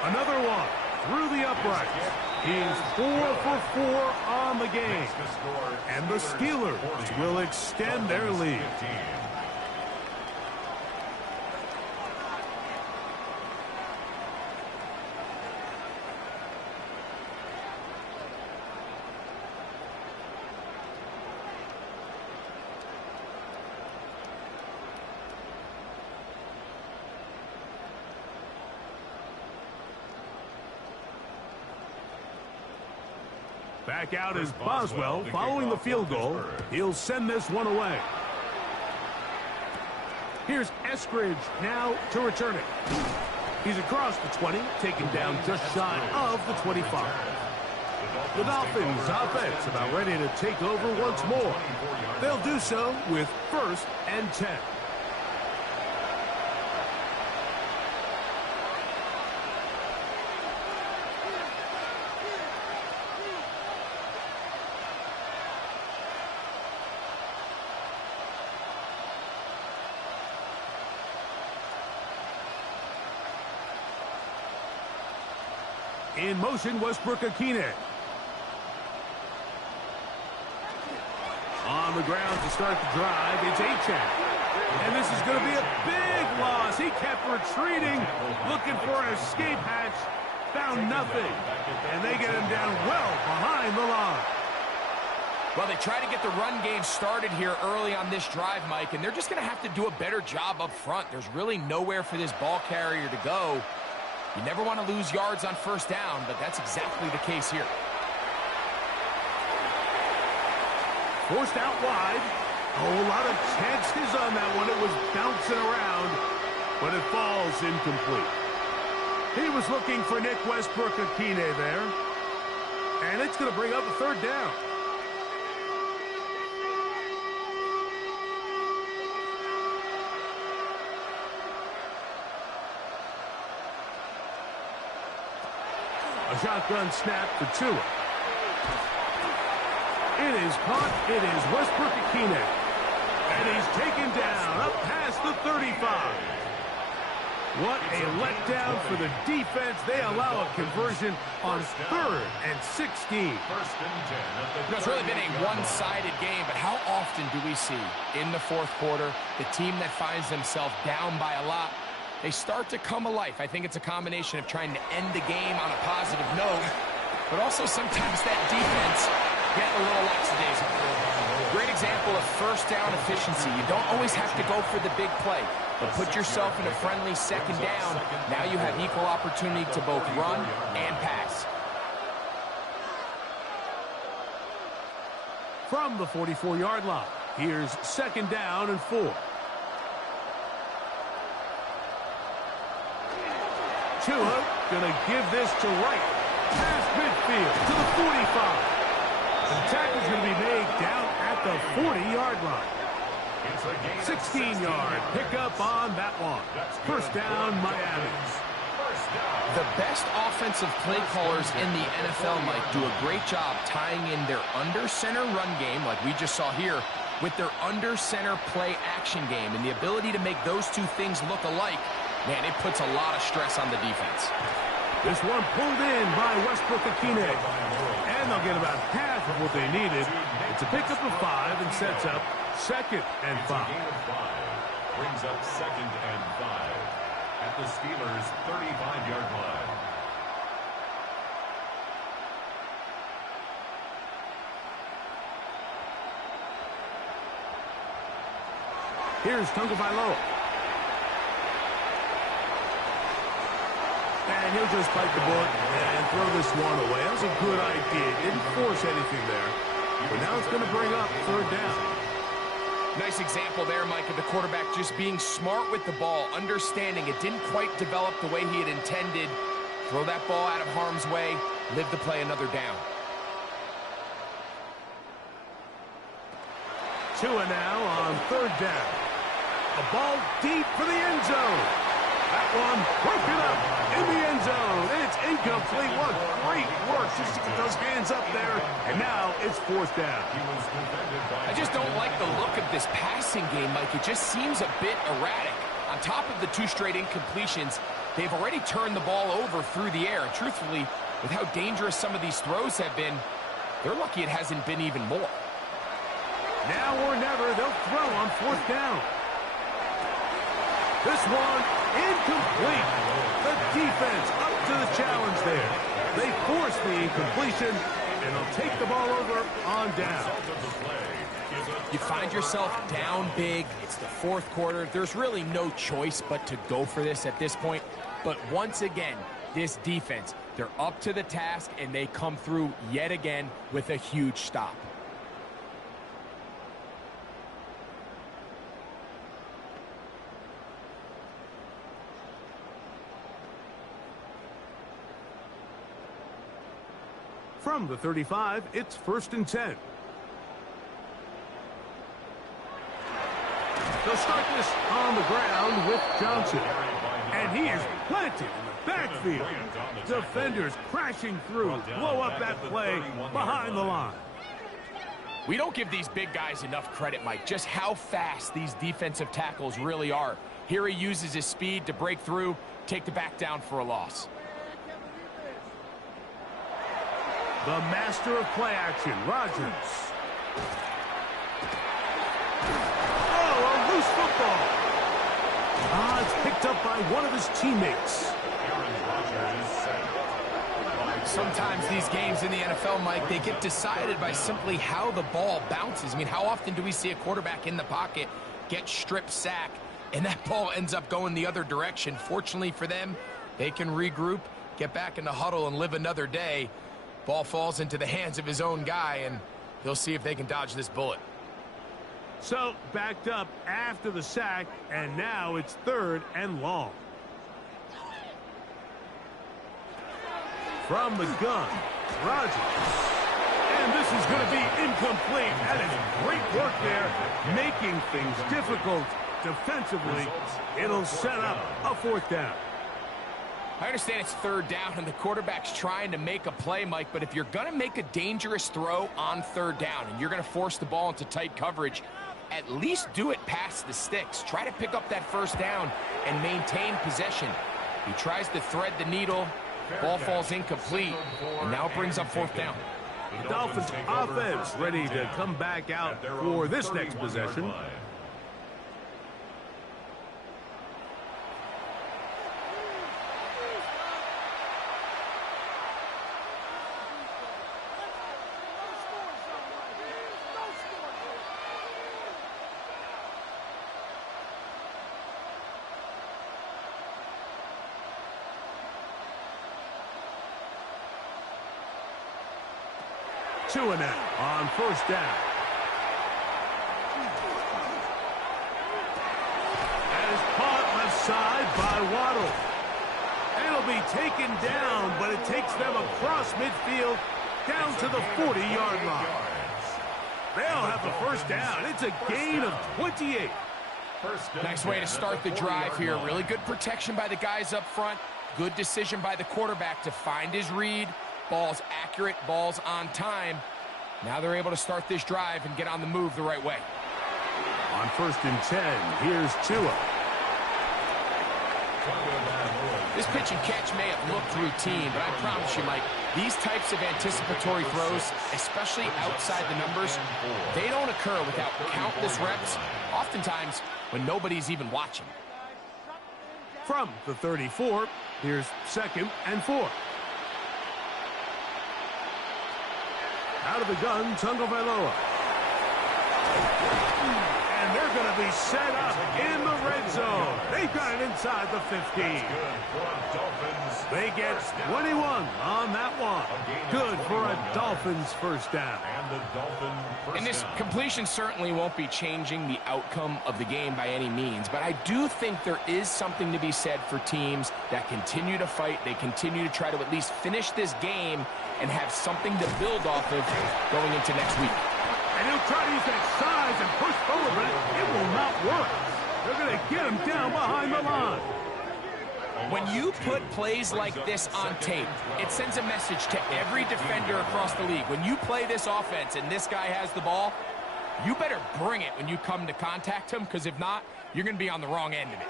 Another one through the uprights. He's 4 for 4 on the game. And the Steelers will extend their lead. Back out is Boswell following the field goal. He'll send this one away. Here's Eskridge now to return it. He's across the 20, taken down just shy of the 25. The Dolphins offense about ready to take over once more. They'll do so with 1st and 10. In motion, Westbrook-Akine. On the ground to start the drive, it's Achane. And this is going to be a big loss. He kept retreating, looking for an escape hatch, found nothing. And they get him down well behind the line. Well, they try to get the run game started here early on this drive, Mike, and they're just going to have to do a better job up front. There's really nowhere for this ball carrier to go. You never want to lose yards on 1st down, but that's exactly the case here. Forced out wide. A whole lot of chances on that one. It was bouncing around, but it falls incomplete. He was looking for Nick Westbrook-Akine there. And it's going to bring up a 3rd down. A shotgun snap for Tua. It is caught. It is Westbrook-Akine. And he's taken down up past the 35. What a letdown for the defense. They allow a conversion on 3rd and 16. It's really been a one-sided game, but how often do we see in the 4th quarter the team that finds themselves down by a lot, they start to come alive? I think it's a combination of trying to end the game on a positive note, but also sometimes that defense get a little lackadaisical. Great example of first down efficiency. You don't always have to go for the big play, but put yourself in a friendly 2nd down. Now you have equal opportunity to both run and pass. From the 44-yard line, here's 2nd down and 4. Tua gonna give this to Wright. Past midfield to the 45. The tackle's going to be made down at the 40-yard line. 16-yard pickup on that one. First down, Miami. The best offensive play callers in the NFL, Mike, do a great job tying in their under-center run game, like we just saw here, with their under-center play action game. And the ability to make those two things look alike, man, it puts a lot of stress on the defense. This one pulled in by Westbrook-Akine. And they'll get about half of what they needed. It's a pickup of 5 and sets up 2nd and 5. Brings up 2nd and 5 at the Steelers' 35-yard line. Here's Tagovailoa. And he'll just bite the bullet and throw this one away. That was a good idea. Didn't force anything there. But now it's going to bring up 3rd down. Nice example there, Mike, of the quarterback just being smart with the ball, understanding it didn't quite develop the way he had intended. Throw that ball out of harm's way, live to play another down. Tua now on 3rd down. A ball deep for the end zone. That one broken up in the end zone. It's incomplete. What great work just to get those hands up there. And now it's 4th down. I just don't like the look of this passing game, Mike. It just seems a bit erratic. On top of the 2 straight incompletions, they've already turned the ball over through the air. And truthfully, with how dangerous some of these throws have been, they're lucky it hasn't been even more. Now or never, they'll throw on 4th down. This one incomplete. The defense up to the challenge there. They force the incompletion, and they'll take the ball over on down. You find yourself down big. It's the 4th quarter. There's really no choice but to go for this at this point. But once again, this defense, they're up to the task, and they come through yet again with a huge stop. From the 35, it's 1st and 10. They'll start this on the ground with Johnson. And he is planted in the backfield. Defenders crashing through. Blow up that play behind the line. We don't give these big guys enough credit, Mike, just how fast these defensive tackles really are. Here he uses his speed to break through, take the back down for a loss. The master of play action, Rodgers. Oh, a loose football. It's picked up by one of his teammates. Sometimes these games in the NFL, Mike, they get decided by simply how the ball bounces. I mean, how often do we see a quarterback in the pocket get strip sack, and that ball ends up going the other direction? Fortunately for them, they can regroup, get back in the huddle, and live another day. Ball falls into the hands of his own guy, and they'll see if they can dodge this bullet. So, backed up after the sack, and now it's 3rd and long. From the gun, Rodgers. And this is going to be incomplete. That is great work there, making things difficult defensively. It'll set up a 4th down. I understand it's 3rd down and the quarterback's trying to make a play, Mike, but if you're going to make a dangerous throw on 3rd down and you're going to force the ball into tight coverage, at least do it past the sticks. Try to pick up that first down and maintain possession. He tries to thread the needle. Ball falls incomplete, and now brings up fourth down. The Dolphins offense ready to come back out for this next possession. Tua now on first down. That is caught left side by Waddle. It'll be taken down, but it takes them across midfield down to the 40-yard line. They'll have the first down. It's a gain of 28. Nice way to start the drive here. Really good protection by the guys up front. Good decision by the quarterback to find his read. Ball's accurate, ball's on time. Now they're able to start this drive and get on the move the right way. On first and 10, here's Tua. This pitch and catch may have looked routine, but I promise you, Mike, these types of anticipatory throws, especially outside the numbers, they don't occur without countless reps, oftentimes when nobody's even watching. From the 34, here's second and 4. Out of the gun, Tagovailoa. And they're going to be set up in the red zone. They've got it inside the 15. They get 21 on that one. Good for a Dolphins first down. And this completion certainly won't be changing the outcome of the game by any means, but I do think there is something to be said for teams that continue to fight. They continue to try to at least finish this game and have something to build off of going into next week. And he'll try to use that size and push forward, but it will not work. They're going to get him down behind the line. When you put plays like this on tape, it sends a message to every defender across the league. When you play this offense and this guy has the ball, you better bring it when you come to contact him, because if not, you're going to be on the wrong end of it.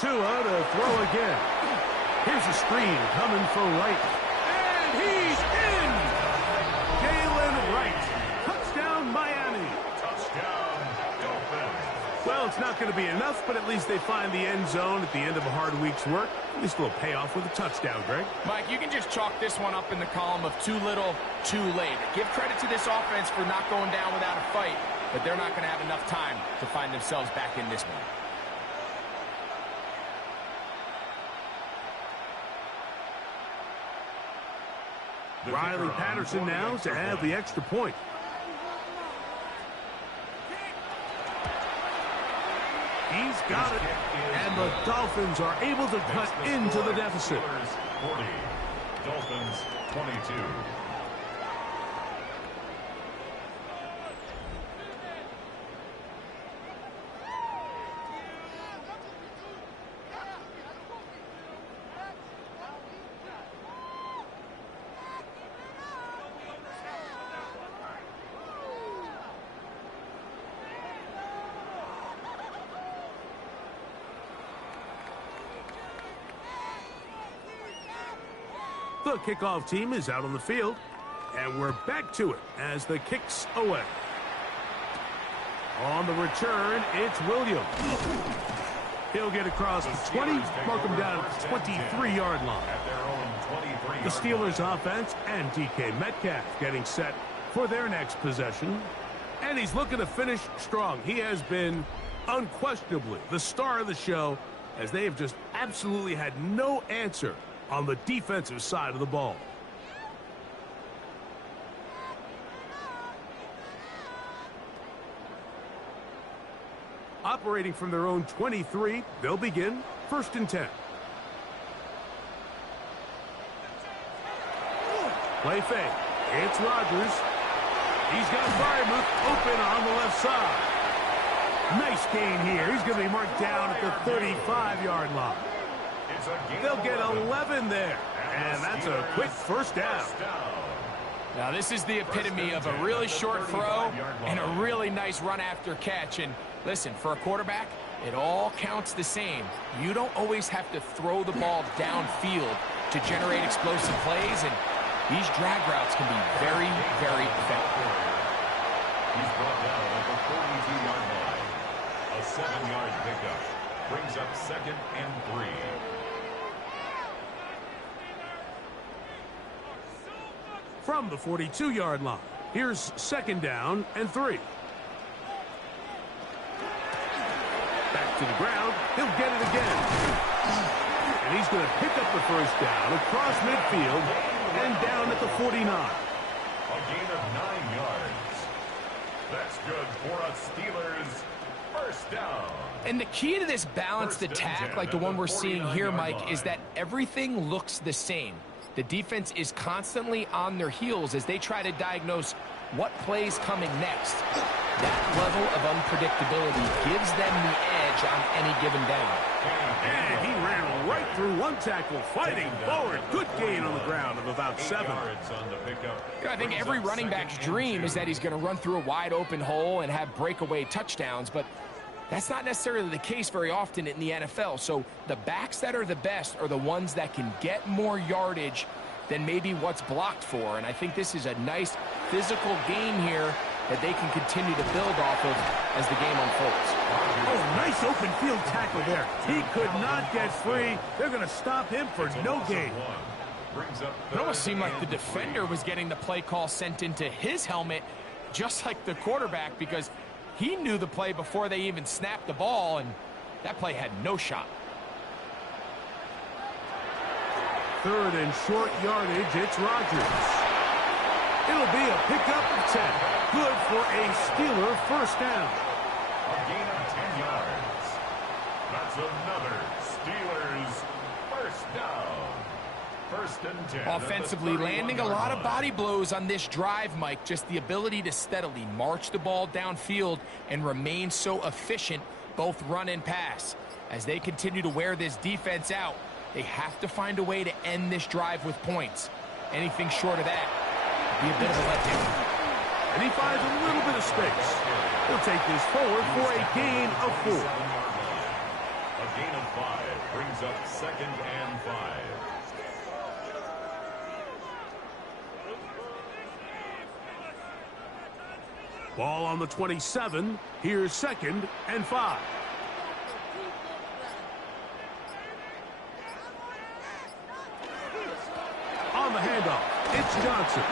Tua to throw again. Here's a screen coming for Wright. And he's in! Jalen Wright. Touchdown, Miami. Touchdown, Dolphins. Well, it's not going to be enough, but at least they find the end zone at the end of a hard week's work. At least a little payoff with a touchdown, Greg. Mike, you can just chalk this one up in the column of too little, too late. Give credit to this offense for not going down without a fight, but they're not going to have enough time to find themselves back in this one. Riley Patterson now to have the extra point. He's got it, and the Dolphins are able to cut into the deficit. 40, Dolphins 22. The kickoff team is out on the field, and we're back to it as the kick's away. On the return, it's Williams. He'll get across the 20, mark him down at the 23-yard line. The Steelers offense and DK Metcalf getting set for their next possession. And he's looking to finish strong. He has been unquestionably the star of the show, as they have just absolutely had no answer on the defensive side of the ball. Operating from their own 23, they'll begin first and 10. Play fake. It's Rodgers. He's got Freiermuth open on the left side. Nice gain here. He's going to be marked down at the 35-yard line. They'll get 11 there, and that's a quick first down. Now, this is the epitome of a really short throw and a really nice run after catch. And listen, for a quarterback, it all counts the same. You don't always have to throw the ball downfield to generate explosive plays, and these drag routes can be very, very effective. He's brought down at the 42-yard line. A 7-yard pickup brings up 2nd and 3. From the 42-yard line, here's 2nd down and 3. Back to the ground. He'll get it again. And he's going to pick up the first down across midfield and down at the 49. A gain of 9 yards. That's good for a Steelers first down. And the key to this balanced attack, like the one we're seeing here, Mike, is that everything looks the same. The defense is constantly on their heels as they try to diagnose what play's coming next. That level of unpredictability gives them the edge on any given down. And he ran right through one tackle, fighting forward. Good gain on the ground of about 7. I think every running back's dream is that he's going to run through a wide open hole and have breakaway touchdowns, but that's not necessarily the case very often in the NFL. So the backs that are the best are the ones that can get more yardage than maybe what's blocked for. And I think this is a nice physical game here that they can continue to build off of as the game unfolds. Oh, nice open field tackle there. He could not get free. They're going to stop him for no gain. It almost seemed like the defender was getting the play call sent into his helmet, just like the quarterback, because he knew the play before they even snapped the ball, and that play had no shot. 3rd and short yardage, it's Rodgers. It'll be a pickup of 10. Good for a Steeler first down. A gain of 10 yards. That's another Steelers first down. 1st and 10. Offensively, landing a lot of body blows on this drive, Mike. Just the ability to steadily march the ball downfield and remain so efficient, both run and pass. As they continue to wear this defense out, they have to find a way to end this drive with points. Anything short of that would be a bit of a letdown. And he finds a little bit of space. He'll take this forward for a gain of 4. A gain of 5 brings up 2nd and 5. Ball on the 27. Here's 2nd and 5. On the handoff, it's Johnson.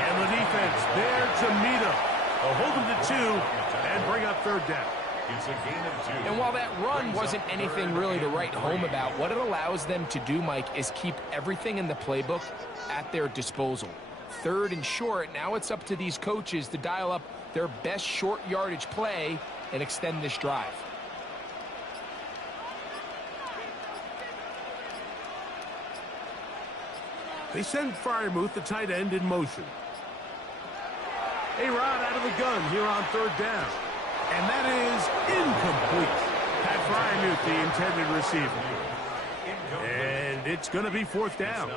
And the defense there to meet him. They'll hold him to 2 and bring up 3rd down. It's a gain of 2. And while that run wasn't anything really to write home about, what it allows them to do, Mike, is keep everything in the playbook at their disposal. 3rd and short, now it's up to these coaches to dial up their best short yardage play and extend this drive. They send Freiermuth, the tight end, in motion. A rod out of the gun here on 3rd down. And that is incomplete. Pat Freiermuth, the intended receiver. And it's going to be 4th down.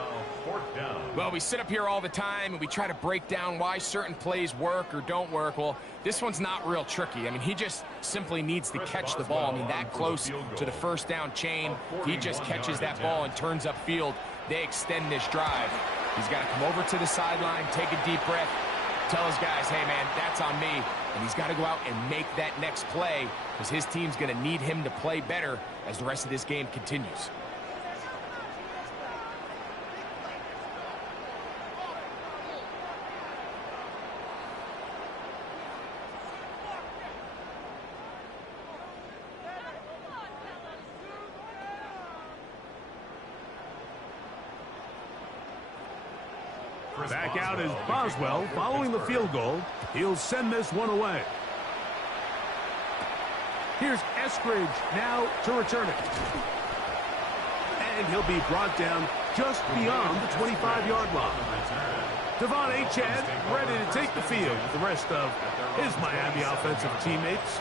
Well, we sit up here all the time and we try to break down why certain plays work or don't work. Well, this one's not real tricky. I mean, he just simply needs to catch the ball. I mean, that close to the first down chain, he just catches that ball and turns upfield. They extend this drive. He's got to come over to the sideline, take a deep breath, tell his guys, hey, man, that's on me. And he's got to go out and make that next play because his team's going to need him to play better as the rest of this game continues. Back out is Boswell following the field goal. He'll send this one away. Here's Eskridge now to return it. And he'll be brought down just beyond the 25-yard line. Devon Achane ready to take the field with the rest of his Miami offensive teammates.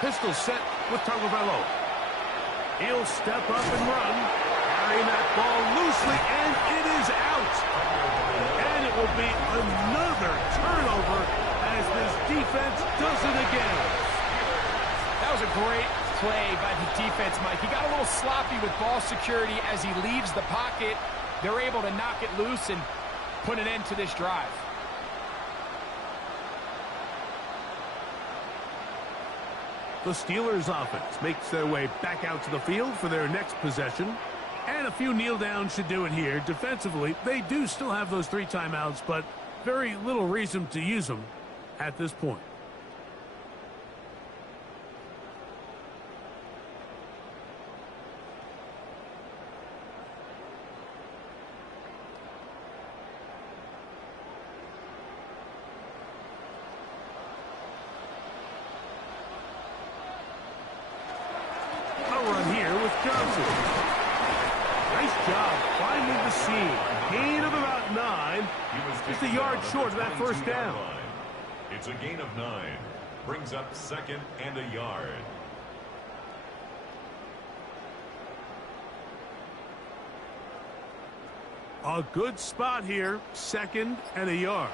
pistol set with Tagovailoa. He'll step up and run, carrying that ball loosely, and it is out. And it will be another turnover as this defense does it again. That was a great play by the defense, Mike. He got a little sloppy with ball security as he leaves the pocket. They're able to knock it loose and put an end to this drive. The Steelers offense makes their way back out to the field for their next possession. And a few kneel downs should do it here. Defensively, they do still have those 3 timeouts, but very little reason to use them at this point. Johnson. Nice job finding the seam. Gain of about 9. Just a yard short of that first down. It's a gain of 9. Brings up 2nd and a yard. A good spot here. 2nd and a yard.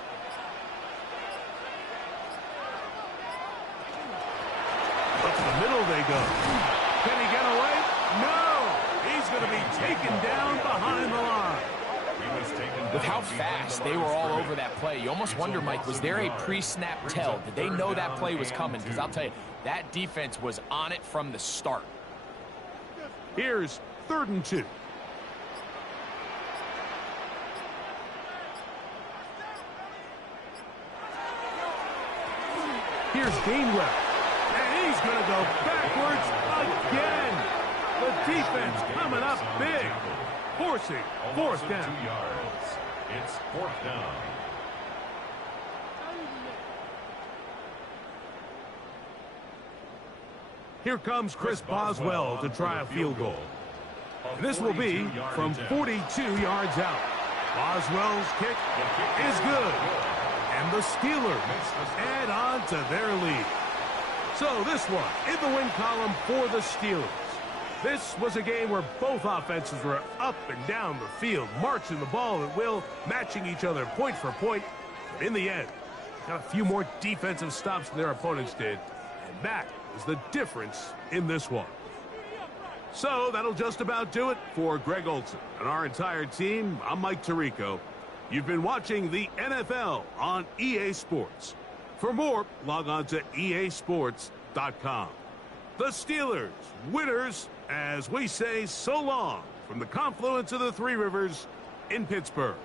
Up the middle they go. Can he get away? No! He's going to be taken down behind the line. With how fast they were all over that play, you almost wonder, Mike, was there a pre-snap tell? Did they know that play was coming? Because I'll tell you, that defense was on it from the start. Here's 3rd and 2. Here's Gainwell. And he's going to go backwards again. The defense coming up big. Forcing 4th down. 2 yards. It's 4th down. Here comes Chris Boswell to try a field goal. And this will be from 42 yards out. Boswell's kick is good. And the Steelers add on to their lead. So this one in the win column for the Steelers. This was a game where both offenses were up and down the field, marching the ball at will, matching each other point for point. But in the end, got a few more defensive stops than their opponents did. And that is the difference in this one. So that'll just about do it for Greg Olson and our entire team. I'm Mike Tirico. You've been watching the NFL on EA Sports. For more, log on to easports.com. The Steelers, winners, as we say so long from the confluence of the Three Rivers in Pittsburgh.